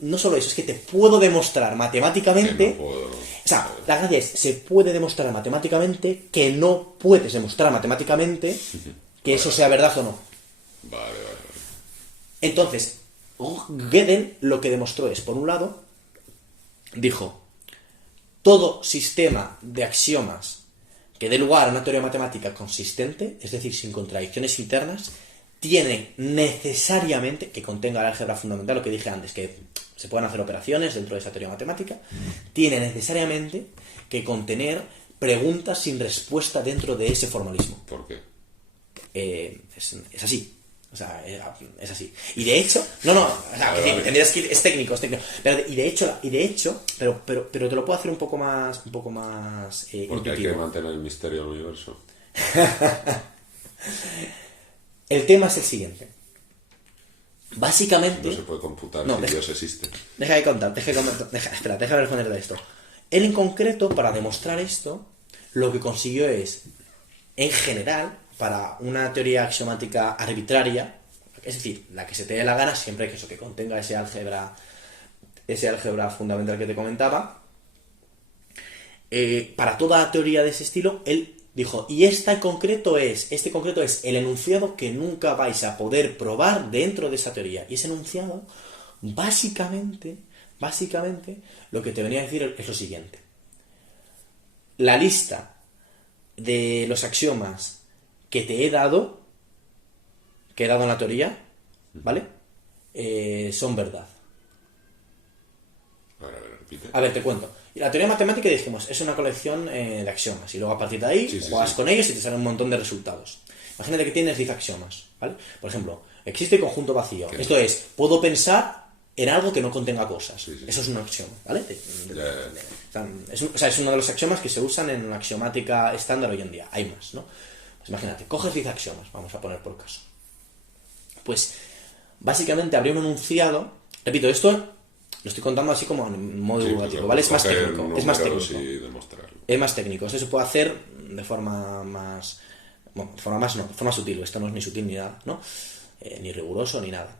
No solo eso, es que te puedo demostrar matemáticamente... No puedo. O sea, la gracia es, se puede demostrar matemáticamente que no puedes demostrar matemáticamente que eso sea verdad o no. Vale. Entonces, Gödel lo que demostró es, por un lado, dijo, todo sistema de axiomas que dé lugar a una teoría matemática consistente, es decir, sin contradicciones internas, tiene necesariamente, que contenga el álgebra fundamental, lo que dije antes, que se pueden hacer operaciones dentro de esa teoría matemática, tiene necesariamente que contener preguntas sin respuesta dentro de ese formalismo. ¿Por qué? Es así. O sea, es así. Y de hecho, o sea, tendrías que ir, es técnico. Pero te lo puedo hacer un poco más porque intuitivo. hay que mantener el misterio del universo. El tema es el siguiente. Básicamente... No se puede computar si Dios existe. Deja de contar. Espera, déjame responder de esto. Él en concreto, para demostrar esto, lo que consiguió es, en general, para una teoría axiomática arbitraria, es decir, la que se te dé la gana, siempre que eso que contenga ese álgebra fundamental que te comentaba, para toda teoría de ese estilo, él dijo, y este concreto es el enunciado que nunca vais a poder probar dentro de esa teoría. Y ese enunciado, básicamente, lo que te venía a decir es lo siguiente. La lista de los axiomas que te he dado, que he dado en la teoría, ¿vale? Son verdad. A ver, repite. A ver, te cuento. La teoría matemática, dijimos, es una colección de axiomas. Y luego a partir de ahí juegas con ellos y te salen un montón de resultados. Imagínate que tienes 10 axiomas, ¿vale? Por ejemplo, existe conjunto vacío. Esto es, puedo pensar en algo que no contenga cosas. Eso es un axioma, ¿vale? Es uno de los axiomas que se usan en una axiomática estándar hoy en día. Hay más, ¿no? Pues imagínate, coges 10 axiomas, vamos a poner por caso. Pues, básicamente habría un enunciado. Repito, esto lo estoy contando así como en modo divulgativo, ¿vale? Es más técnico. Es más técnico. Es más técnico. Esto se puede hacer de forma más... Bueno, de forma sutil. Esto no es ni sutil ni nada, ¿no? Ni riguroso ni nada.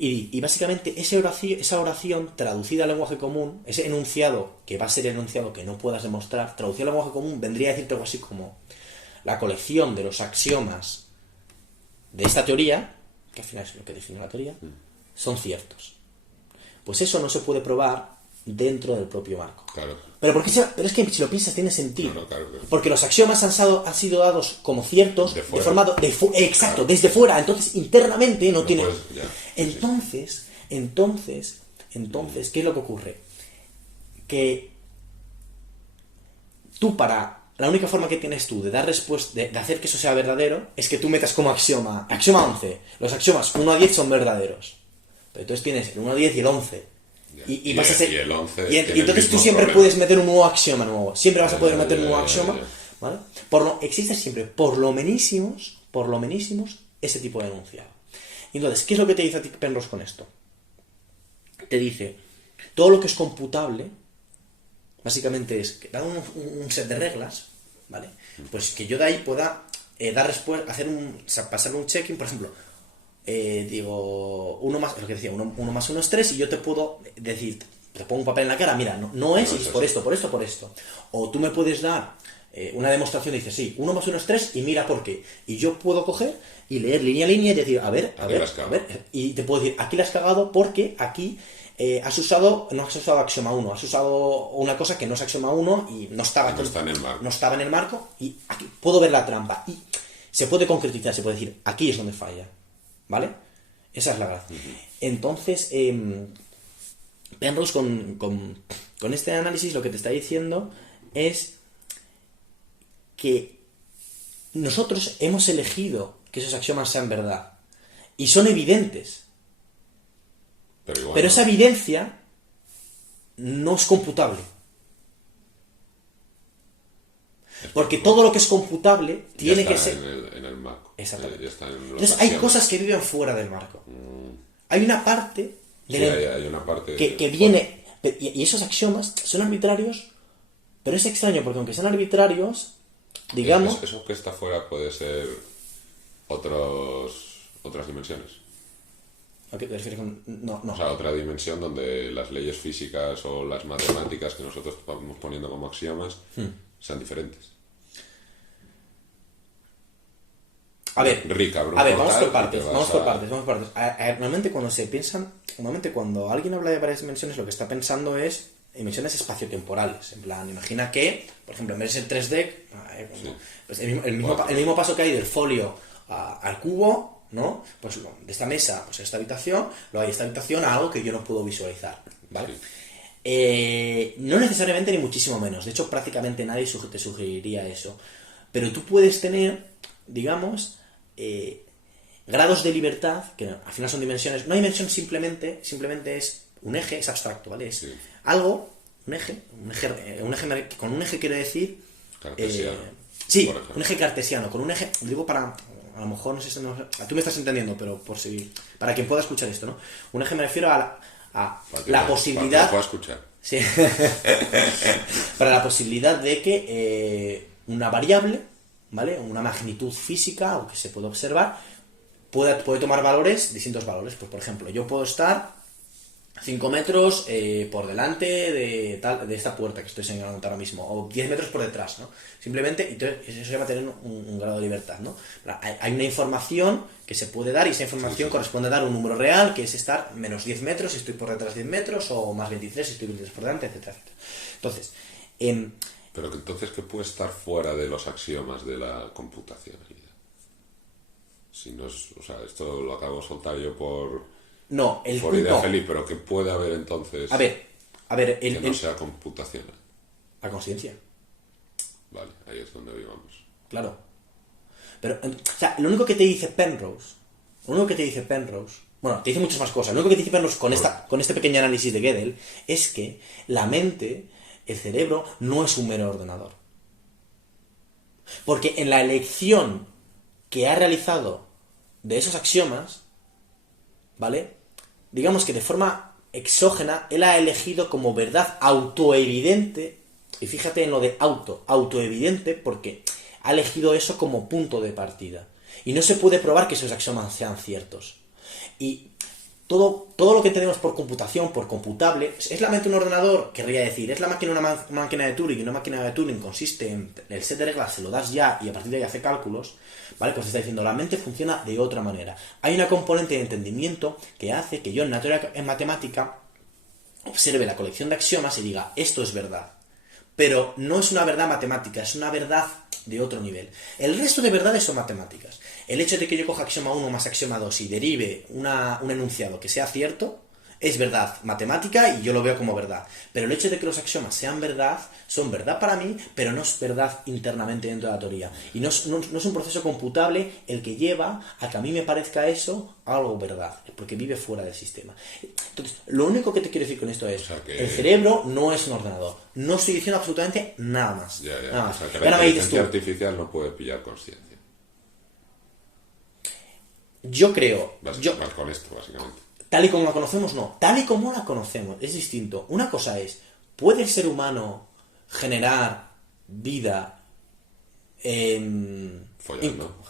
Y básicamente esa oración traducida al lenguaje común, ese enunciado, que va a ser el enunciado que no puedas demostrar, traducido al lenguaje común, vendría a decirte algo así como la colección de los axiomas de esta teoría, que al final es lo que define la teoría, son ciertos. Pues eso no se puede probar dentro del propio marco. Claro. Pero es que si lo piensas tiene sentido. Claro. Porque los axiomas han sido dados como ciertos de forma exacto, desde fuera. Entonces, internamente no tiene... Puedes, Entonces, ¿qué es lo que ocurre? Que tú la única forma que tienes tú de dar respuesta, de hacer que eso sea verdadero, es que tú metas como axioma 11. Los axiomas 1 a 10 son verdaderos. Pero entonces tienes el 1 a 10 y el 11. Y vas a ser, y el 11 y entonces tú siempre puedes meter un nuevo axioma nuevo. Siempre vas a poder meter un nuevo axioma. ¿Vale? Existe siempre, por lo menísimos, ese tipo de enunciado. Y entonces, ¿qué es lo que te dice a ti Penrose con esto? Te dice, todo lo que es computable, básicamente es que da un set de reglas, ¿vale? Pues que yo de ahí pueda dar respuesta, pasarle un check-in, por ejemplo, digo, lo que decía, 1 más 1 es 3, y yo te puedo decir, te pongo un papel en la cara, mira, no es, y es por esto. O tú me puedes dar una demostración y dices, sí, 1 más 1 es 3, y mira por qué. Y yo puedo coger y leer línea a línea y decir, a ver, y te puedo decir, aquí la has cagado porque aquí no has usado axioma 1, has usado una cosa que no es axioma 1 y no estaba en el marco, y aquí puedo ver la trampa. Y se puede concretizar, se puede decir, aquí es donde falla. ¿Vale? Esa es la gracia. Entonces, Penrose con este análisis lo que te está diciendo es que nosotros hemos elegido que esos axiomas sean verdad. Y son evidentes. Pero esa evidencia no es computable. Porque todo lo que es computable tiene que ser... en el marco. Exactamente. Entonces hay cosas que viven fuera del marco. Hay una parte... hay una parte que viene... Y esos axiomas son arbitrarios, pero es extraño, porque aunque sean arbitrarios, digamos... Eso que está fuera puede ser otras dimensiones. ¿A qué te refieres con...? No. O sea, otra dimensión donde las leyes físicas o las matemáticas que nosotros vamos poniendo como axiomas sean diferentes. A ver, vamos por partes. Normalmente cuando alguien habla de varias dimensiones, lo que está pensando es dimensiones espaciotemporales. En plan, imagina que, por ejemplo, en vez de ser 3D, pues el mismo paso que hay del folio al cubo, ¿no? Pues de esta mesa, pues esta habitación, luego hay esta habitación a algo que yo no puedo visualizar, ¿vale? Sí. No necesariamente ni muchísimo menos. De hecho, prácticamente nadie te sugeriría eso. Pero tú puedes tener, digamos, grados de libertad, que al final son dimensiones. Una dimensión simplemente es un eje, es abstracto, ¿vale? Es algo, un eje con un eje quiere decir... Cartesiano. Sí, un eje cartesiano, con un eje, digo para... A lo mejor no sé si tú me estás entendiendo, pero para quien pueda escuchar esto, ¿no? Un eje me refiero a la posibilidad... Para que pueda escuchar. Sí. Para la posibilidad de que una variable, ¿vale? Una magnitud física, o que se puede observar, puede tomar distintos valores. Pues, por ejemplo, yo puedo estar 5 metros por delante de esta puerta que estoy señalando ahora mismo, o 10 metros por detrás, ¿no? Simplemente, entonces, eso se va a tener un grado de libertad, ¿no? Hay una información que se puede dar, y esa información corresponde a dar un número real, que es estar menos 10 metros si estoy por detrás 10 metros, o más 23 si estoy 23 por delante, etcétera, etcétera. Entonces, pero entonces, ¿qué puede estar fuera de los axiomas de la computacionalidad? Si no es, o sea, esto lo acabo de soltar yo por idea feliz, pero ¿qué puede haber entonces? A ver, A ver, Que no sea computacional. la conciencia, Vale, ahí es donde vivamos. claro. Pero, o sea, lo único que te dice Penrose, bueno, te dice muchas más cosas. Lo único que te dice Penrose con este pequeño análisis de Gödel es que la mente, el cerebro, no es un mero ordenador. Porque en la elección que ha realizado de esos axiomas, ¿vale? Digamos que de forma exógena, él ha elegido como verdad autoevidente, y fíjate en lo de autoevidente, porque ha elegido eso como punto de partida. Y no se puede probar que esos axiomas sean ciertos. Y todo lo que tenemos por computación, por computable, ¿es la mente un ordenador? Querría decir, ¿es la máquina una máquina de Turing? Y una máquina de Turing consiste en el set de reglas, se lo das ya y a partir de ahí hace cálculos, ¿vale? Pues está diciendo, la mente funciona de otra manera. Hay una componente de entendimiento que hace que yo en matemática observe la colección de axiomas y diga, esto es verdad. Pero no es una verdad matemática, es una verdad de otro nivel. El resto de verdades son matemáticas. El hecho de que yo coja axioma 1 más axioma 2 y derive un enunciado que sea cierto, es verdad matemática y yo lo veo como verdad. Pero el hecho de que los axiomas sean verdad, son verdad para mí, pero no es verdad internamente dentro de la teoría. Y no es un proceso computable el que lleva a que a mí me parezca eso algo verdad, porque vive fuera del sistema. Entonces, lo único que te quiero decir con esto es, el cerebro no es un ordenador. No estoy diciendo absolutamente nada más. Nada más. O sea, que la inteligencia artificial no puede pillar conciencia. Yo creo... Vas con esto, básicamente. Tal y como la conocemos, no. Tal y como la conocemos, es distinto. Una cosa es, ¿puede el ser humano generar vida Follando.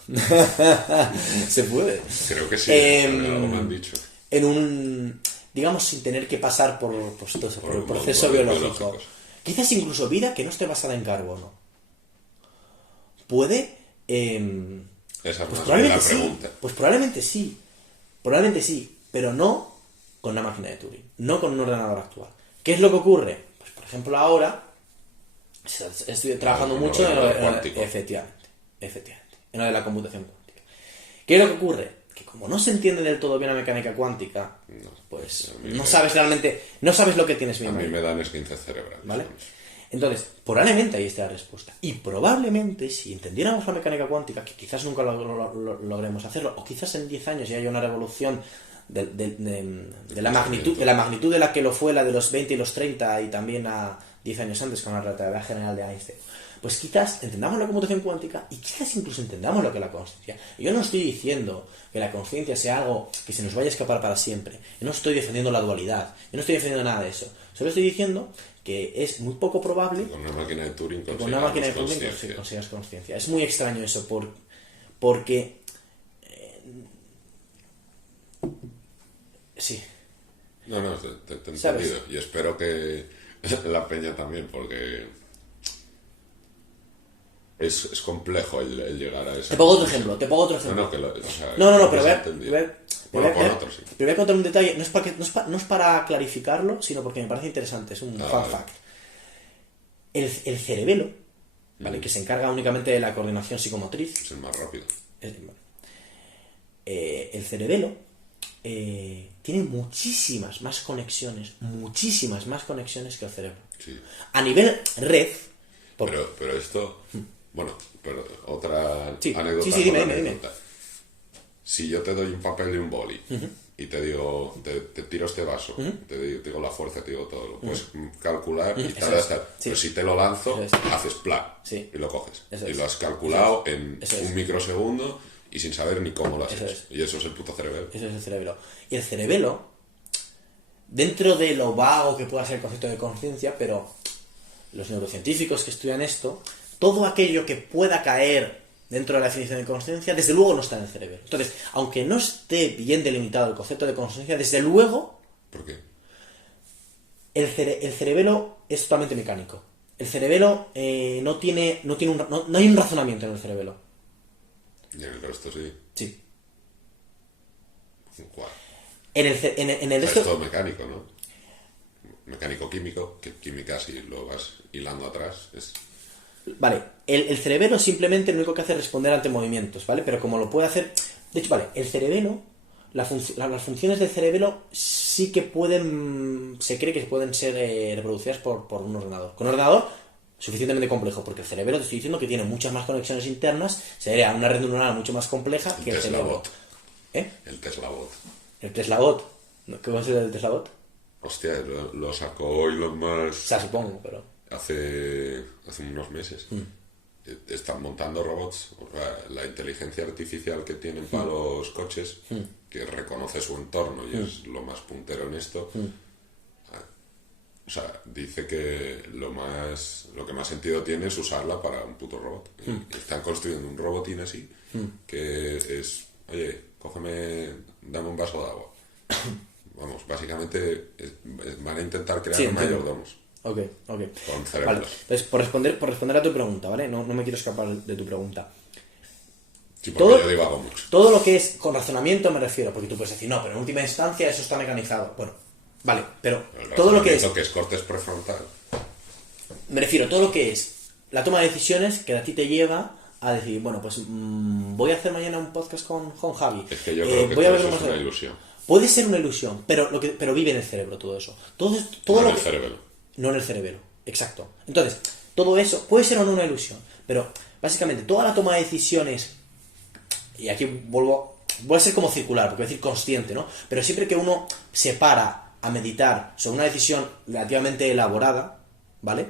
Se puede. Creo que sí, algo me han dicho. En un... digamos, sin tener que pasar por el proceso biológico. Quizás incluso vida que no esté basada en carbono. ¿Puede? Esa es Pues más probablemente la pregunta. sí. Pues probablemente sí. Probablemente sí. Pero no con una máquina de Turing. No con un ordenador actual. ¿Qué es lo que ocurre? Pues por ejemplo ahora estoy trabajando mucho en lo de... Efectivamente. En lo de la computación cuántica. ¿Qué es lo que ocurre? Que como no se entiende del todo bien la mecánica cuántica, pues no sabes realmente... No sabes lo que tienes bien. A mí me dan esguince cerebral. ¿Vale? Entonces, probablemente ahí esté la respuesta. Y probablemente, si entendiéramos la mecánica cuántica, que quizás nunca logremos hacerlo, o quizás en 10 años ya haya una revolución de la magnitud de la que lo fue la de los 20 y los 30 y también a 10 años antes con la relatividad general de Einstein, pues quizás entendamos la computación cuántica y quizás incluso entendamos lo que es la conciencia. Yo no estoy diciendo que la conciencia sea algo que se nos vaya a escapar para siempre. Yo no estoy defendiendo la dualidad. Yo no estoy defendiendo nada de eso. Solo estoy diciendo que es muy poco probable con una máquina de Turing consigas conciencia. Es muy extraño eso porque sí. No, te he entendido. Y espero que la peña también, porque es complejo el llegar a eso. Te pongo otro ejemplo. No, pero voy a contar un detalle. No es para clarificarlo, sino porque me parece interesante. Es un fun fact. El cerebelo, ¿vale? Que se encarga únicamente de la coordinación psicomotriz. Es el más rápido. El cerebelo tiene muchísimas más conexiones que el cerebro. Sí. A nivel red... Pero esto... Bueno, pero otra anécdota. Sí, dime. Si yo te doy un papel y un boli y te digo, te tiro este vaso, te digo la fuerza, te digo todo, lo puedes calcular y tal. Pero si te lo lanzo, haces plan y lo coges. Y lo has calculado en un microsegundo y sin saber ni cómo lo has hecho. Y eso es el puto cerebelo. Eso es el cerebelo. Y el cerebelo, dentro de lo vago que pueda ser el concepto de conciencia, pero los neurocientíficos que estudian esto, todo aquello que pueda caer dentro de la definición de conciencia, desde luego no está en el cerebro. Entonces, aunque no esté bien delimitado el concepto de conciencia, desde luego... ¿Por qué? El cerebelo es totalmente mecánico. El cerebelo no hay un razonamiento en el cerebelo. ¿Y en el resto sí? Sí. ¿Cuál? En el resto... Es todo mecánico, ¿no? Mecánico-químico, que química si lo vas hilando atrás es... Vale, el cerebelo simplemente lo único que hace es responder ante movimientos, ¿vale? Pero como lo puede hacer... De hecho, vale, el cerebelo las funciones del cerebro sí que se cree que pueden ser reproducidas por un ordenador. Con un ordenador suficientemente complejo, porque el cerebro, te estoy diciendo que tiene muchas más conexiones internas, sería una red neuronal mucho más compleja que el cerebro. Bot. ¿Eh? El Tesla Bot. El Tesla Bot. ¿Qué va a ser el Tesla Bot? Hostia, lo sacó Elon Musk. O sea, supongo, pero... Hace unos meses. Están montando robots. O sea, la inteligencia artificial que tienen para los coches, que reconoce su entorno y es lo más puntero en esto. O sea, dice que lo que más sentido tiene es usarla para un puto robot. Están construyendo un robotín así, que es, oye, dame un vaso de agua. Vamos, básicamente van a intentar crear mayordomos. Ok. Con cerebros. Vale, entonces, por responder a tu pregunta, ¿vale? No me quiero escapar de tu pregunta. Sí, porque yo divago mucho. Todo lo que es con razonamiento me refiero, porque tú puedes decir, no, pero en última instancia eso está mecanizado. Bueno, vale, pero todo lo que es... Lo que es cortes prefrontal. Me refiero, todo lo que es la toma de decisiones que a ti te lleva a decir, bueno, pues voy a hacer mañana un podcast con Javi. Es que yo creo que todo eso es una ilusión. Puede ser una ilusión, pero vive en el cerebro todo eso. Todo no en el cerebro. No en el cerebro, exacto. Entonces, todo eso puede ser o no una ilusión, pero básicamente toda la toma de decisiones, y aquí voy a ser como circular, porque voy a decir consciente, ¿no? Pero siempre que uno se para a meditar sobre una decisión relativamente elaborada, ¿vale?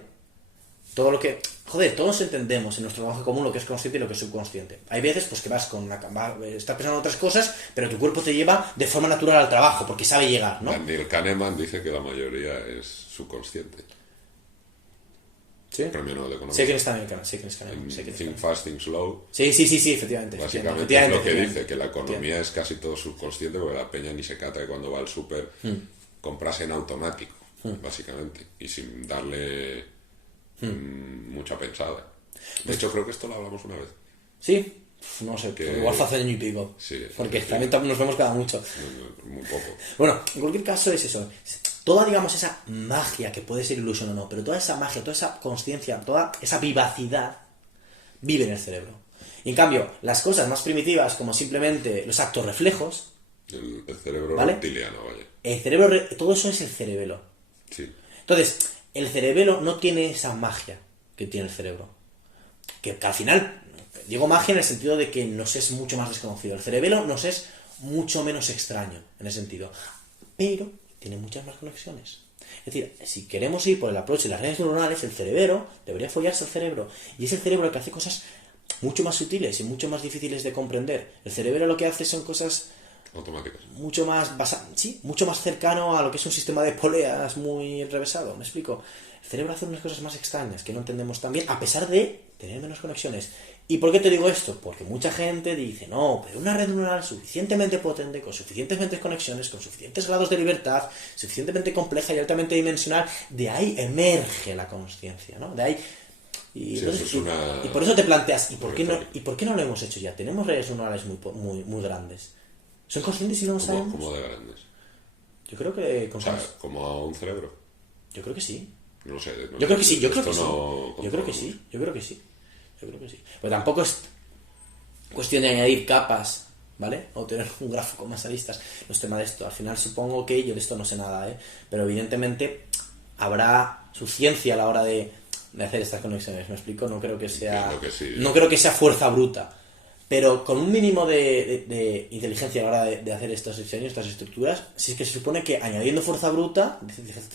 Todo lo que... Joder, todos entendemos en nuestro trabajo común lo que es consciente y lo que es subconsciente. Hay veces pues que estás pensando en otras cosas, pero tu cuerpo te lleva de forma natural al trabajo, porque sabe llegar, ¿no? Daniel Kahneman dice que la mayoría es subconsciente. ¿Sí? Premio Nobel de Economía. Sé quién es Kahneman. Think Fast, Think Slow. Sí, efectivamente. Básicamente es lo que dice, que la economía es casi todo subconsciente, porque la peña ni se cata que cuando va al súper compras en automático, básicamente, y sin darle mucha pensada. De hecho, creo que esto lo hablamos una vez. Sí, no sé, igual fue hace año y pico. Sí, porque también nos vemos cada mucho. Muy poco. Bueno, en cualquier caso es eso. Toda, digamos, esa magia, que puede ser ilusión o no, pero toda esa magia, toda esa consciencia, toda esa vivacidad vive en el cerebro. Y en cambio, las cosas más primitivas, como simplemente los actos reflejos... El cerebro, ¿vale? Reptiliano, vaya. El cerebro, todo eso es el cerebelo. Sí. Entonces, el cerebelo no tiene esa magia que tiene el cerebro. Que al final, digo magia en el sentido de que nos es mucho más desconocido. El cerebelo nos es mucho menos extraño, en ese sentido. Pero tiene muchas más conexiones. Es decir, si queremos ir por el approach de las redes neuronales, el cerebro debería follarse al cerebro. Y es el cerebro el que hace cosas mucho más sutiles y mucho más difíciles de comprender. El cerebro lo que hace son cosas... automáticas. Mucho más mucho más cercano a lo que es un sistema de poleas muy enrevesado. ¿Me explico? El cerebro hace unas cosas más extrañas que no entendemos tan bien, a pesar de tener menos conexiones. ¿Y por qué te digo esto? Porque mucha gente dice, no, pero una red neuronal suficientemente potente, con suficientes conexiones, con suficientes grados de libertad, suficientemente compleja y altamente dimensional, de ahí emerge la consciencia, ¿no? De ahí... Y por eso te planteas, ¿y por qué no lo hemos hecho ya? Tenemos redes neuronales muy grandes. ¿Son conscientes y no lo sabemos? ¿Cómo de grandes? Yo creo que... O sea, como a un cerebro. Yo creo que sí. No sé. Yo creo que sí. Yo creo que sí. Pero tampoco es cuestión de añadir capas, ¿vale? O tener un gráfico más aristas. No es tema de esto. Al final supongo que yo de esto no sé nada, ¿eh? Pero evidentemente habrá su ciencia a la hora de hacer estas conexiones. ¿Me explico? No creo que sea... No creo que sea fuerza bruta. Pero con un mínimo de inteligencia a la hora de hacer estos diseños, estas estructuras, sí es que se supone que añadiendo fuerza bruta,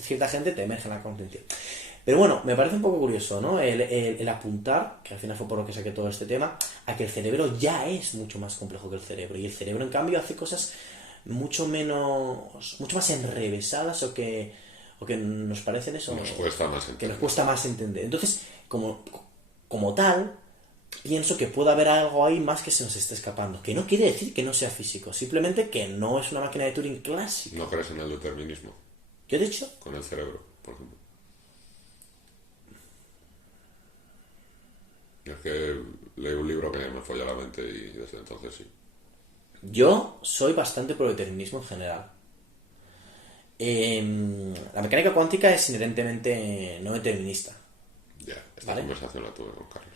cierta gente te emerge en la conciencia. Pero bueno, me parece un poco curioso, ¿no? El apuntar, que al final fue por lo que saqué todo este tema, a que el cerebro ya es mucho más complejo que el cerebro. Y el cerebro, en cambio, hace cosas mucho más enrevesadas o que nos parecen eso. Nos cuesta más entender. Que nos cuesta más entender. Entonces, como tal... pienso que puede haber algo ahí más que se nos esté escapando. Que no quiere decir que no sea físico, simplemente que no es una máquina de Turing clásica. ¿No crees en el determinismo? ¿Qué he dicho? Con el cerebro, por ejemplo. Es que leí un libro que me folla la mente y desde entonces sí. Yo soy bastante pro determinismo en general. La mecánica cuántica es inherentemente no determinista. Ya, esta conversación la tuve con Carlos.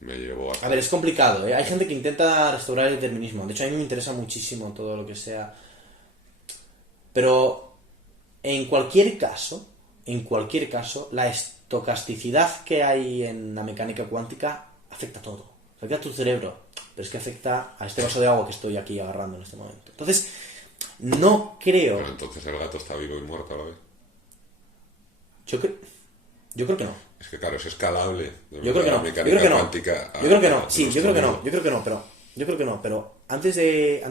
me llevó A ver, es complicado, ¿eh? Hay gente que intenta restaurar el determinismo. De hecho, a mí me interesa muchísimo todo lo que sea. Pero en cualquier caso, la estocasticidad que hay en la mecánica cuántica afecta a todo. Afecta a tu cerebro, pero es que afecta a este vaso de agua que estoy aquí agarrando en este momento. Entonces, no creo... Pero entonces el gato está vivo y muerto a la vez. Yo creo que no. Es que claro, es escalable. Yo creo que no. Mecánica Yo creo que no. cuántica Yo creo que no. a Sí, yo nuestro creo que no. mundo. Yo creo que no, pero antes de,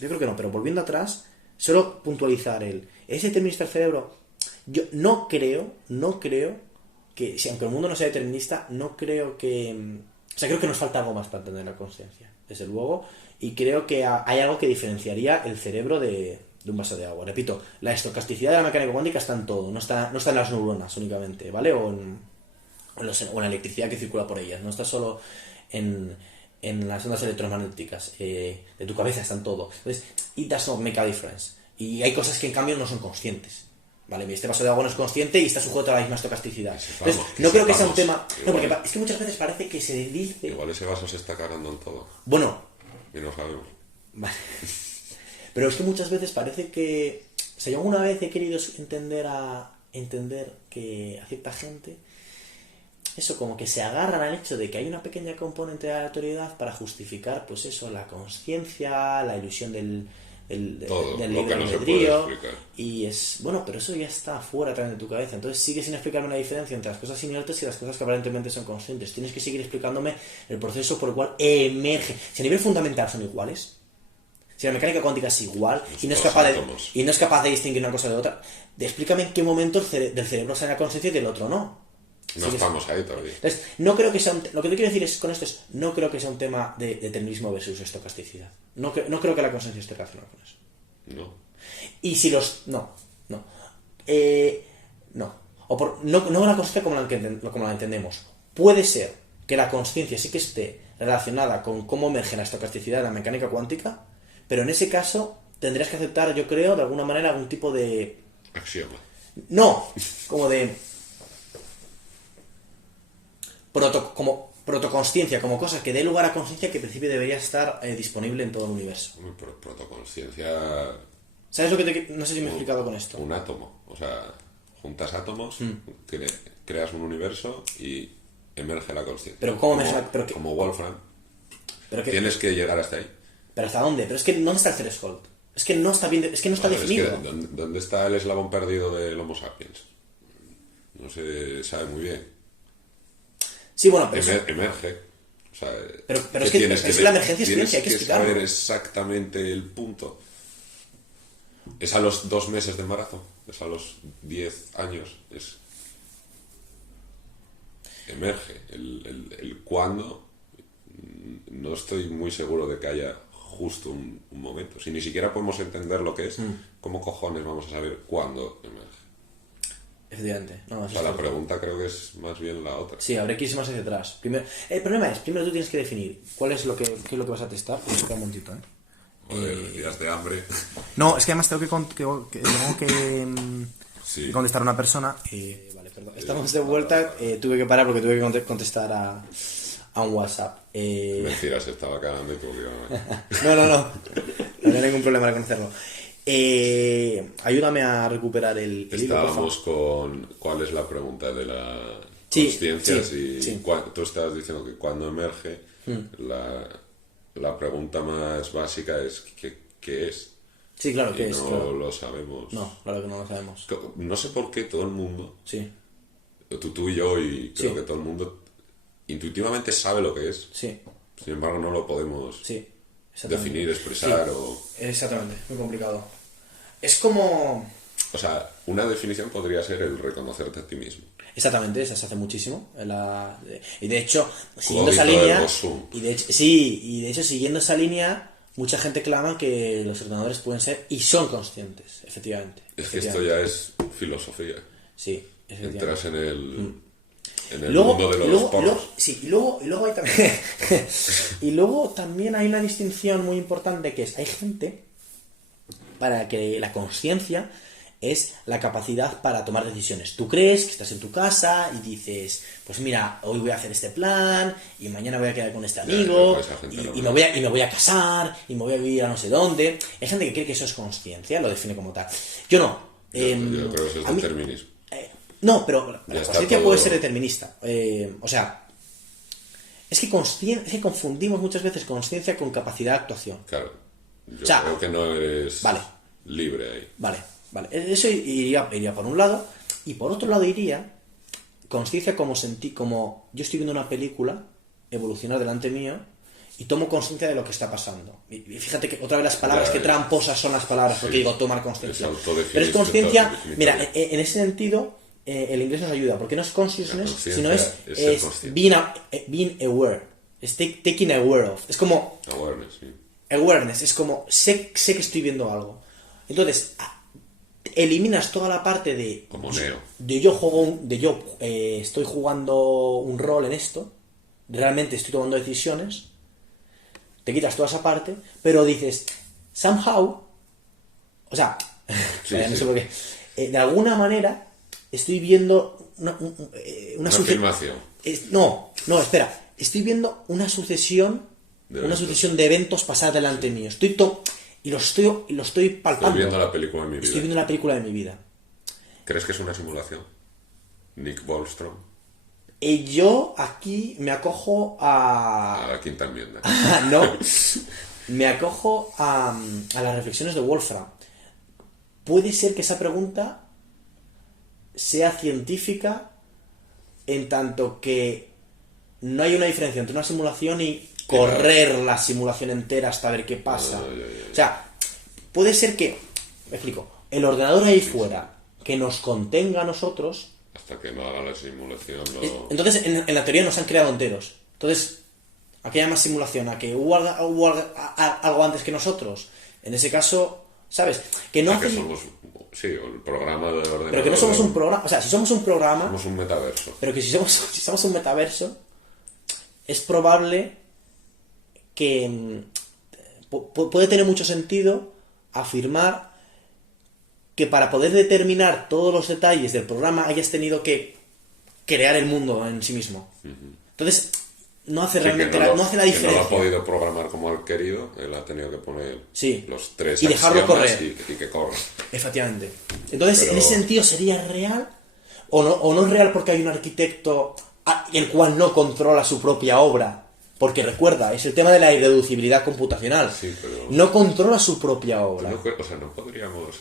yo creo que no, pero volviendo atrás, solo puntualizar ese determinista del cerebro. Yo no creo que, si aunque el mundo no sea determinista, no creo que, o sea, creo que nos falta algo más para entender la conciencia, desde luego, y creo que hay algo que diferenciaría el cerebro de un vaso de agua. Repito, la estocasticidad de la mecánica cuántica está en todo, no está en las neuronas únicamente, ¿vale? O en la electricidad que circula por ellas, no está solo en las ondas electromagnéticas de tu cabeza, está en todo. Entonces, it does not make a difference. Y hay cosas que en cambio no son conscientes. Vale, este vaso de agua no es consciente y está sujeto a la misma estocasticidad. Entonces, no creo que sea un tema... No, porque es que muchas veces parece que se dice... Igual ese vaso se está cagando en todo. Bueno... Y no sabemos. Vale. Pero es que muchas veces parece que... O sea, yo alguna vez he querido entender que a cierta gente... Eso, como que se agarran al hecho de que hay una pequeña componente de la autoridad para justificar, pues eso, la conciencia, la ilusión del libre albedrío, y es bueno, pero eso ya está fuera también de tu cabeza. Entonces sigue sin explicarme la diferencia entre las cosas inertes y las cosas que aparentemente son conscientes. Tienes que seguir explicándome el proceso por el cual emerge. Si a nivel fundamental son iguales, si la mecánica cuántica es igual y no es capaz de distinguir una cosa de otra, explícame en qué momento del cerebro sale la conciencia y del otro no. No estamos ahí todavía. Entonces, no creo que sea lo que te quiero decir es con esto es, no creo que sea un tema de determinismo versus estocasticidad. No creo que la conciencia esté relacionada con eso. No. Y si los... No. No. No la conciencia como la entendemos. Puede ser que la conciencia sí que esté relacionada con cómo emerge la estocasticidad de la mecánica cuántica, pero en ese caso tendrías que aceptar, yo creo, de alguna manera algún tipo de... Axioma. No, como de... como protoconsciencia, como cosa que dé lugar a conciencia que en principio debería estar disponible en todo el universo. Pero protoconsciencia... ¿Sabes lo que no sé si me he explicado con esto? Un átomo. O sea, juntas átomos, creas un universo y emerge la conciencia. Pero ¿cómo emerge como Wolfram. Pero tienes que llegar hasta ahí. ¿Pero hasta dónde? Pero es que ¿dónde está el threshold? Es que no está bien, es que no está definido. Es que, ¿dónde está el eslabón perdido del Homo sapiens? No se sabe muy bien. Sí, bueno, pero emerge. O sea, pero es que la emergencia es ciencia, hay que explicarlo. Saber exactamente el punto. Es a los 2 meses de embarazo, es a los 10 años, emerge. El cuándo, no estoy muy seguro de que haya justo un momento. Si ni siquiera podemos entender lo que es, ¿cómo cojones vamos a saber cuándo emerge? Efectivamente. No, la pregunta creo que es más bien la otra. Sí, habrá que irse más hacia atrás. El problema es, primero tú tienes que definir qué es lo que vas a testar. Espera un momentito, Joder, días de hambre. No, es que además tengo que sí. contestar a una persona. Vale, perdón. Estamos de vuelta. Tuve que parar porque tuve que contestar a un WhatsApp. Mentira, se estaba cagando y tuvo que... No hay ningún problema en conocerlo. Ayúdame a recuperar el hilo. Estábamos con cuál es la pregunta de la conciencia. Sí. Tú estabas diciendo que cuando emerge la pregunta más básica es ¿qué es? Sí, claro, ¿qué es? No claro. lo sabemos. No, claro que no lo sabemos. No sé por qué todo el mundo, sí. tú y yo, y creo que todo el mundo intuitivamente sabe lo que es. Sí. Sin embargo, no lo podemos definir, expresar o... Exactamente, muy complicado. Es como... O sea, una definición podría ser el reconocerte a ti mismo. Exactamente, esa se hace muchísimo. Y de hecho, siguiendo esa línea... Y de hecho, siguiendo esa línea, mucha gente clama que los ordenadores pueden ser y son conscientes, efectivamente. Es que esto ya es filosofía. Sí, efectivamente. Entras en el mundo de los porros. Y luego hay también... y luego también hay una distinción muy importante que es, hay gente para que la conciencia es la capacidad para tomar decisiones. Tú crees que estás en tu casa y dices, pues mira, hoy voy a hacer este plan y mañana voy a quedar con este amigo y me voy a casar y me voy a vivir a no sé dónde. Hay gente que cree que eso es consciencia, lo define como tal. Yo no. Yo creo que eso es determinismo. No, pero la consciencia puede ser determinista. O sea, es que confundimos muchas veces consciencia con capacidad de actuación. Claro. Yo creo que no eres libre ahí. Vale. Eso iría por un lado. Y por otro lado iría consciencia como yo estoy viendo una película evolucionar delante mío y tomo consciencia de lo que está pasando. Y fíjate que otra vez las palabras, que tramposas son las palabras, porque digo tomar consciencia. Pero es consciencia, mira, en ese sentido, el inglés nos ayuda, porque no es consciousness, sino es being aware. Es taking aware of. Es como... Awareness, es como sé que estoy viendo algo. Entonces, eliminas toda la parte de... Como Neo. Estoy jugando un rol en esto, realmente estoy tomando decisiones, te quitas toda esa parte, pero dices, somehow, o sea, no sé por qué, de alguna manera estoy viendo una filmación. No, espera, estoy viendo una sucesión de eventos pasar delante mío. Y lo estoy palpando. Estoy viendo la película de mi vida. Estoy viendo la película de mi vida. ¿Crees que es una simulación? Nick Bostrom. Yo aquí me acojo a la quinta enmienda. No. Me acojo a las reflexiones de Wolfram. Puede ser que esa pregunta sea científica en tanto que no hay una diferencia entre una simulación y correr la simulación entera hasta ver qué pasa. O sea, puede ser que, me explico, el ordenador ahí fuera que nos contenga a nosotros. Hasta que no haga la simulación. Entonces, en la teoría nos han creado enteros. Entonces, ¿a qué llama simulación? ¿A que hubo algo antes que nosotros? En ese caso, ¿sabes? Que no hace... el programa de ordenador. Pero que no somos un programa. O sea, si somos un programa. Somos un metaverso. Pero que si somos un metaverso, es probable que puede tener mucho sentido afirmar que para poder determinar todos los detalles del programa hayas tenido que crear el mundo en sí mismo. Entonces, no hace realmente no hace la diferencia. Que no lo ha podido programar como ha querido, él ha tenido que poner los tres y dejarlo correr y que corra. Efectivamente. Entonces, en ese sentido, ¿sería real? ¿O no es real porque hay un arquitecto el cual no controla su propia obra? Porque recuerda, es el tema de la irreducibilidad computacional. Sí, pero... No controla su propia obra. No podríamos...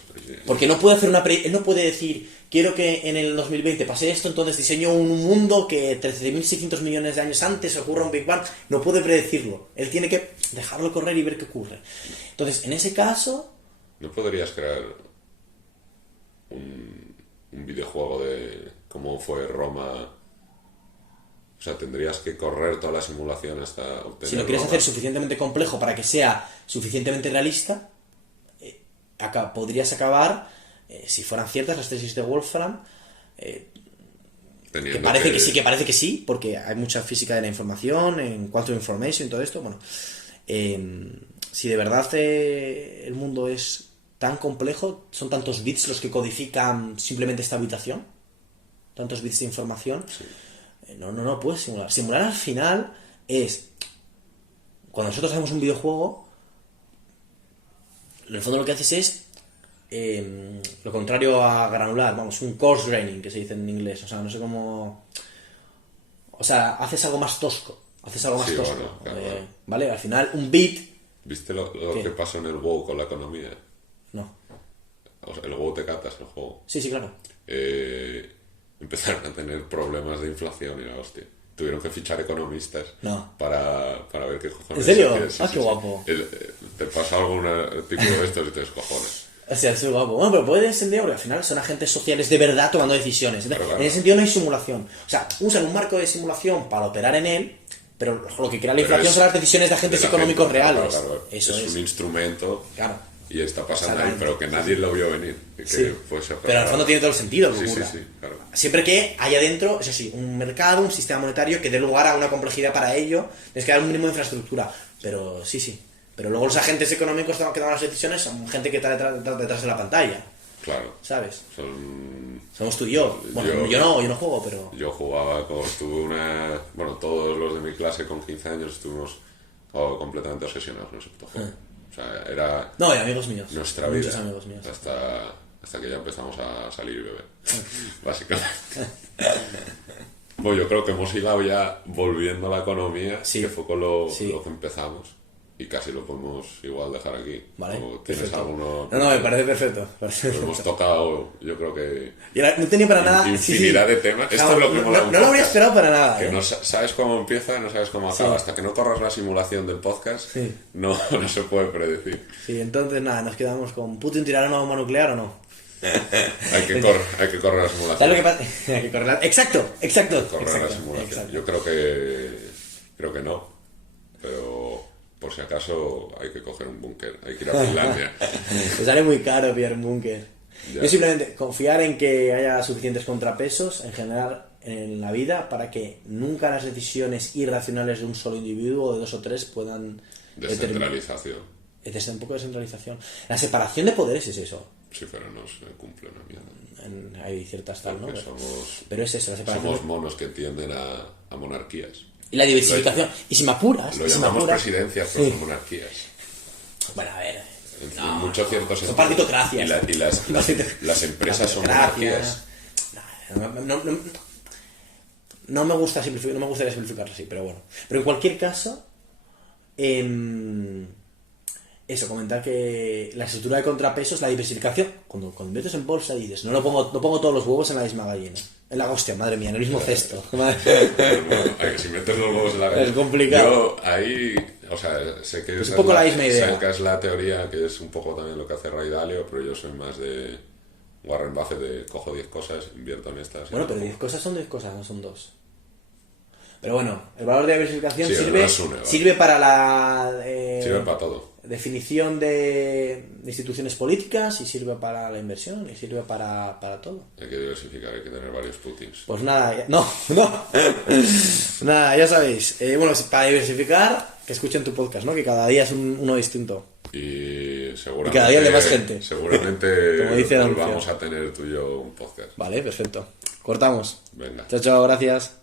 Porque no puede hacer él no puede decir, quiero que en el 2020 pase esto, entonces diseño un mundo que 13.600 millones de años antes ocurra un Big Bang. No puede predecirlo. Él tiene que dejarlo correr y ver qué ocurre. Entonces, en ese caso... ¿No podrías crear un videojuego de cómo fue Roma? O sea, tendrías que correr toda la simulación hasta obtener... Si lo quieres hacer suficientemente complejo para que sea suficientemente realista, podrías acabar, si fueran ciertas las tesis que Wolfram, que parece que sí, porque hay mucha física de la información, en quantum information y todo esto. Bueno, si de verdad el mundo es tan complejo, son tantos bits los que codifican simplemente esta habitación, tantos bits de información... Sí. No puedes simular. Simular al final es... Cuando nosotros hacemos un videojuego, en el fondo lo que haces es lo contrario a granular, un coarse graining, que se dice en inglés. O sea, no sé cómo... O sea, haces algo más tosco. Bueno, claro. ¿Vale? Al final, un bit... ¿Viste lo que pasó en el WoW con la economía? No. O sea, el WoW te catas, el juego. Sí, claro. Empezaron a tener problemas de inflación y la hostia. Tuvieron que fichar economistas para ver qué cojones. ¿En serio? Qué Sí. guapo. Te pasa algún artículo de estos y te descojones. O sea, es guapo. Bueno, pero puede ser porque al final son agentes sociales de verdad tomando decisiones. Claro. En ese sentido no hay simulación. O sea, usan un marco de simulación para operar en él, pero lo que crea la inflación son las decisiones de agentes económicos reales. Claro. Eso es un instrumento. Claro. Y está pasando ahí, pero que nadie lo vio venir. Pero al fondo tiene todo el sentido que ocurra. Sí, claro. Siempre que haya dentro, eso sí, un mercado, un sistema monetario que dé lugar a una complejidad para ello, tienes que dar un mínimo de infraestructura. Pero sí. Pero luego los agentes económicos que toman las decisiones son gente que está detrás de la pantalla. Claro. ¿Sabes? Son... Somos tú y yo. Bueno, yo no juego, pero... Yo jugaba tuve una... Bueno, todos los de mi clase con 15 años estuvimos completamente obsesionados con ese puto juego. O sea, era... No, y amigos míos. Nuestra Muchos vida. amigos míos. Hasta que ya empezamos a salir y beber. Básicamente. Bueno, yo creo que hemos hilado ya volviendo a la economía, Sí. que fue con lo Sí. que empezamos. Y casi lo podemos igual dejar aquí. Vale, ¿O tienes perfecto. alguno? No, me parece perfecto. Lo hemos tocado, yo creo que... Y ahora, no tenía para nada... infinidad de temas. Esto es lo que mola un no lo habría podcast. esperado para nada. Que no sabes cómo empieza, no sabes cómo acaba. Sí. Hasta que no corras la simulación del podcast, Sí. no se puede predecir. Sí, entonces nada, nos quedamos con ¿Putin tirará una bomba nuclear o no? Hay que correr la simulación. ¿Sabes lo que pasa? Hay que correr. Exacto. Correr la simulación. Yo creo que no. Pero por si acaso hay que coger un búnker. Hay que ir a Finlandia. Te sale muy caro pillar un búnker. Ya. Yo simplemente confiar en que haya suficientes contrapesos en general en la vida para que nunca las decisiones irracionales de un solo individuo o de dos o tres puedan Descentralización. Es un poco de descentralización. La separación de poderes es eso. Sí, pero no se cumple una mierda. Hay ciertas tal, ¿no? Porque Pero es eso, la separación. somos monos que tienden a monarquías. Y la diversificación. Y si me apuras, Lo y si me llamamos apuras... presidencias, pero son monarquías. Bueno, a ver. En mucho cierto Son sentido. partitocracias. Las empresas son Partitocracias. monarquías. No me gusta simplificar, no me gustaría simplificarlo así, pero bueno. Pero en cualquier caso, eso, comentar que la estructura de contrapesos, la diversificación, cuando inviertes en bolsa dices, no pongo todos los huevos en la misma gallina. En la hostia, madre mía, en el mismo cesto. Bueno, si metes los huevos en la gallina. Es complicado. Yo ahí, o sea, sé que Es un poco la misma idea. Sacas la teoría, que es un poco también lo que hace Ray Dalio, pero yo soy más de Warren Buffett, de cojo 10 cosas, invierto en estas. Bueno, pero 10 cosas son 10 cosas, no son 2. Pero bueno, el valor de diversificación Sí, sirve para la sirve para todo. definición de instituciones políticas y sirve para la inversión y sirve para todo. Hay que diversificar, hay que tener varios Putins. Pues nada, no. Nada, ya sabéis. Bueno, para diversificar, que escuchen tu podcast, ¿no? Que cada día es uno distinto. Y seguramente... Y cada día de más gente. Seguramente Como dice el vamos anuncio. a tener tú y yo un podcast. Vale, perfecto. Cortamos. Venga. Chao, chao, gracias.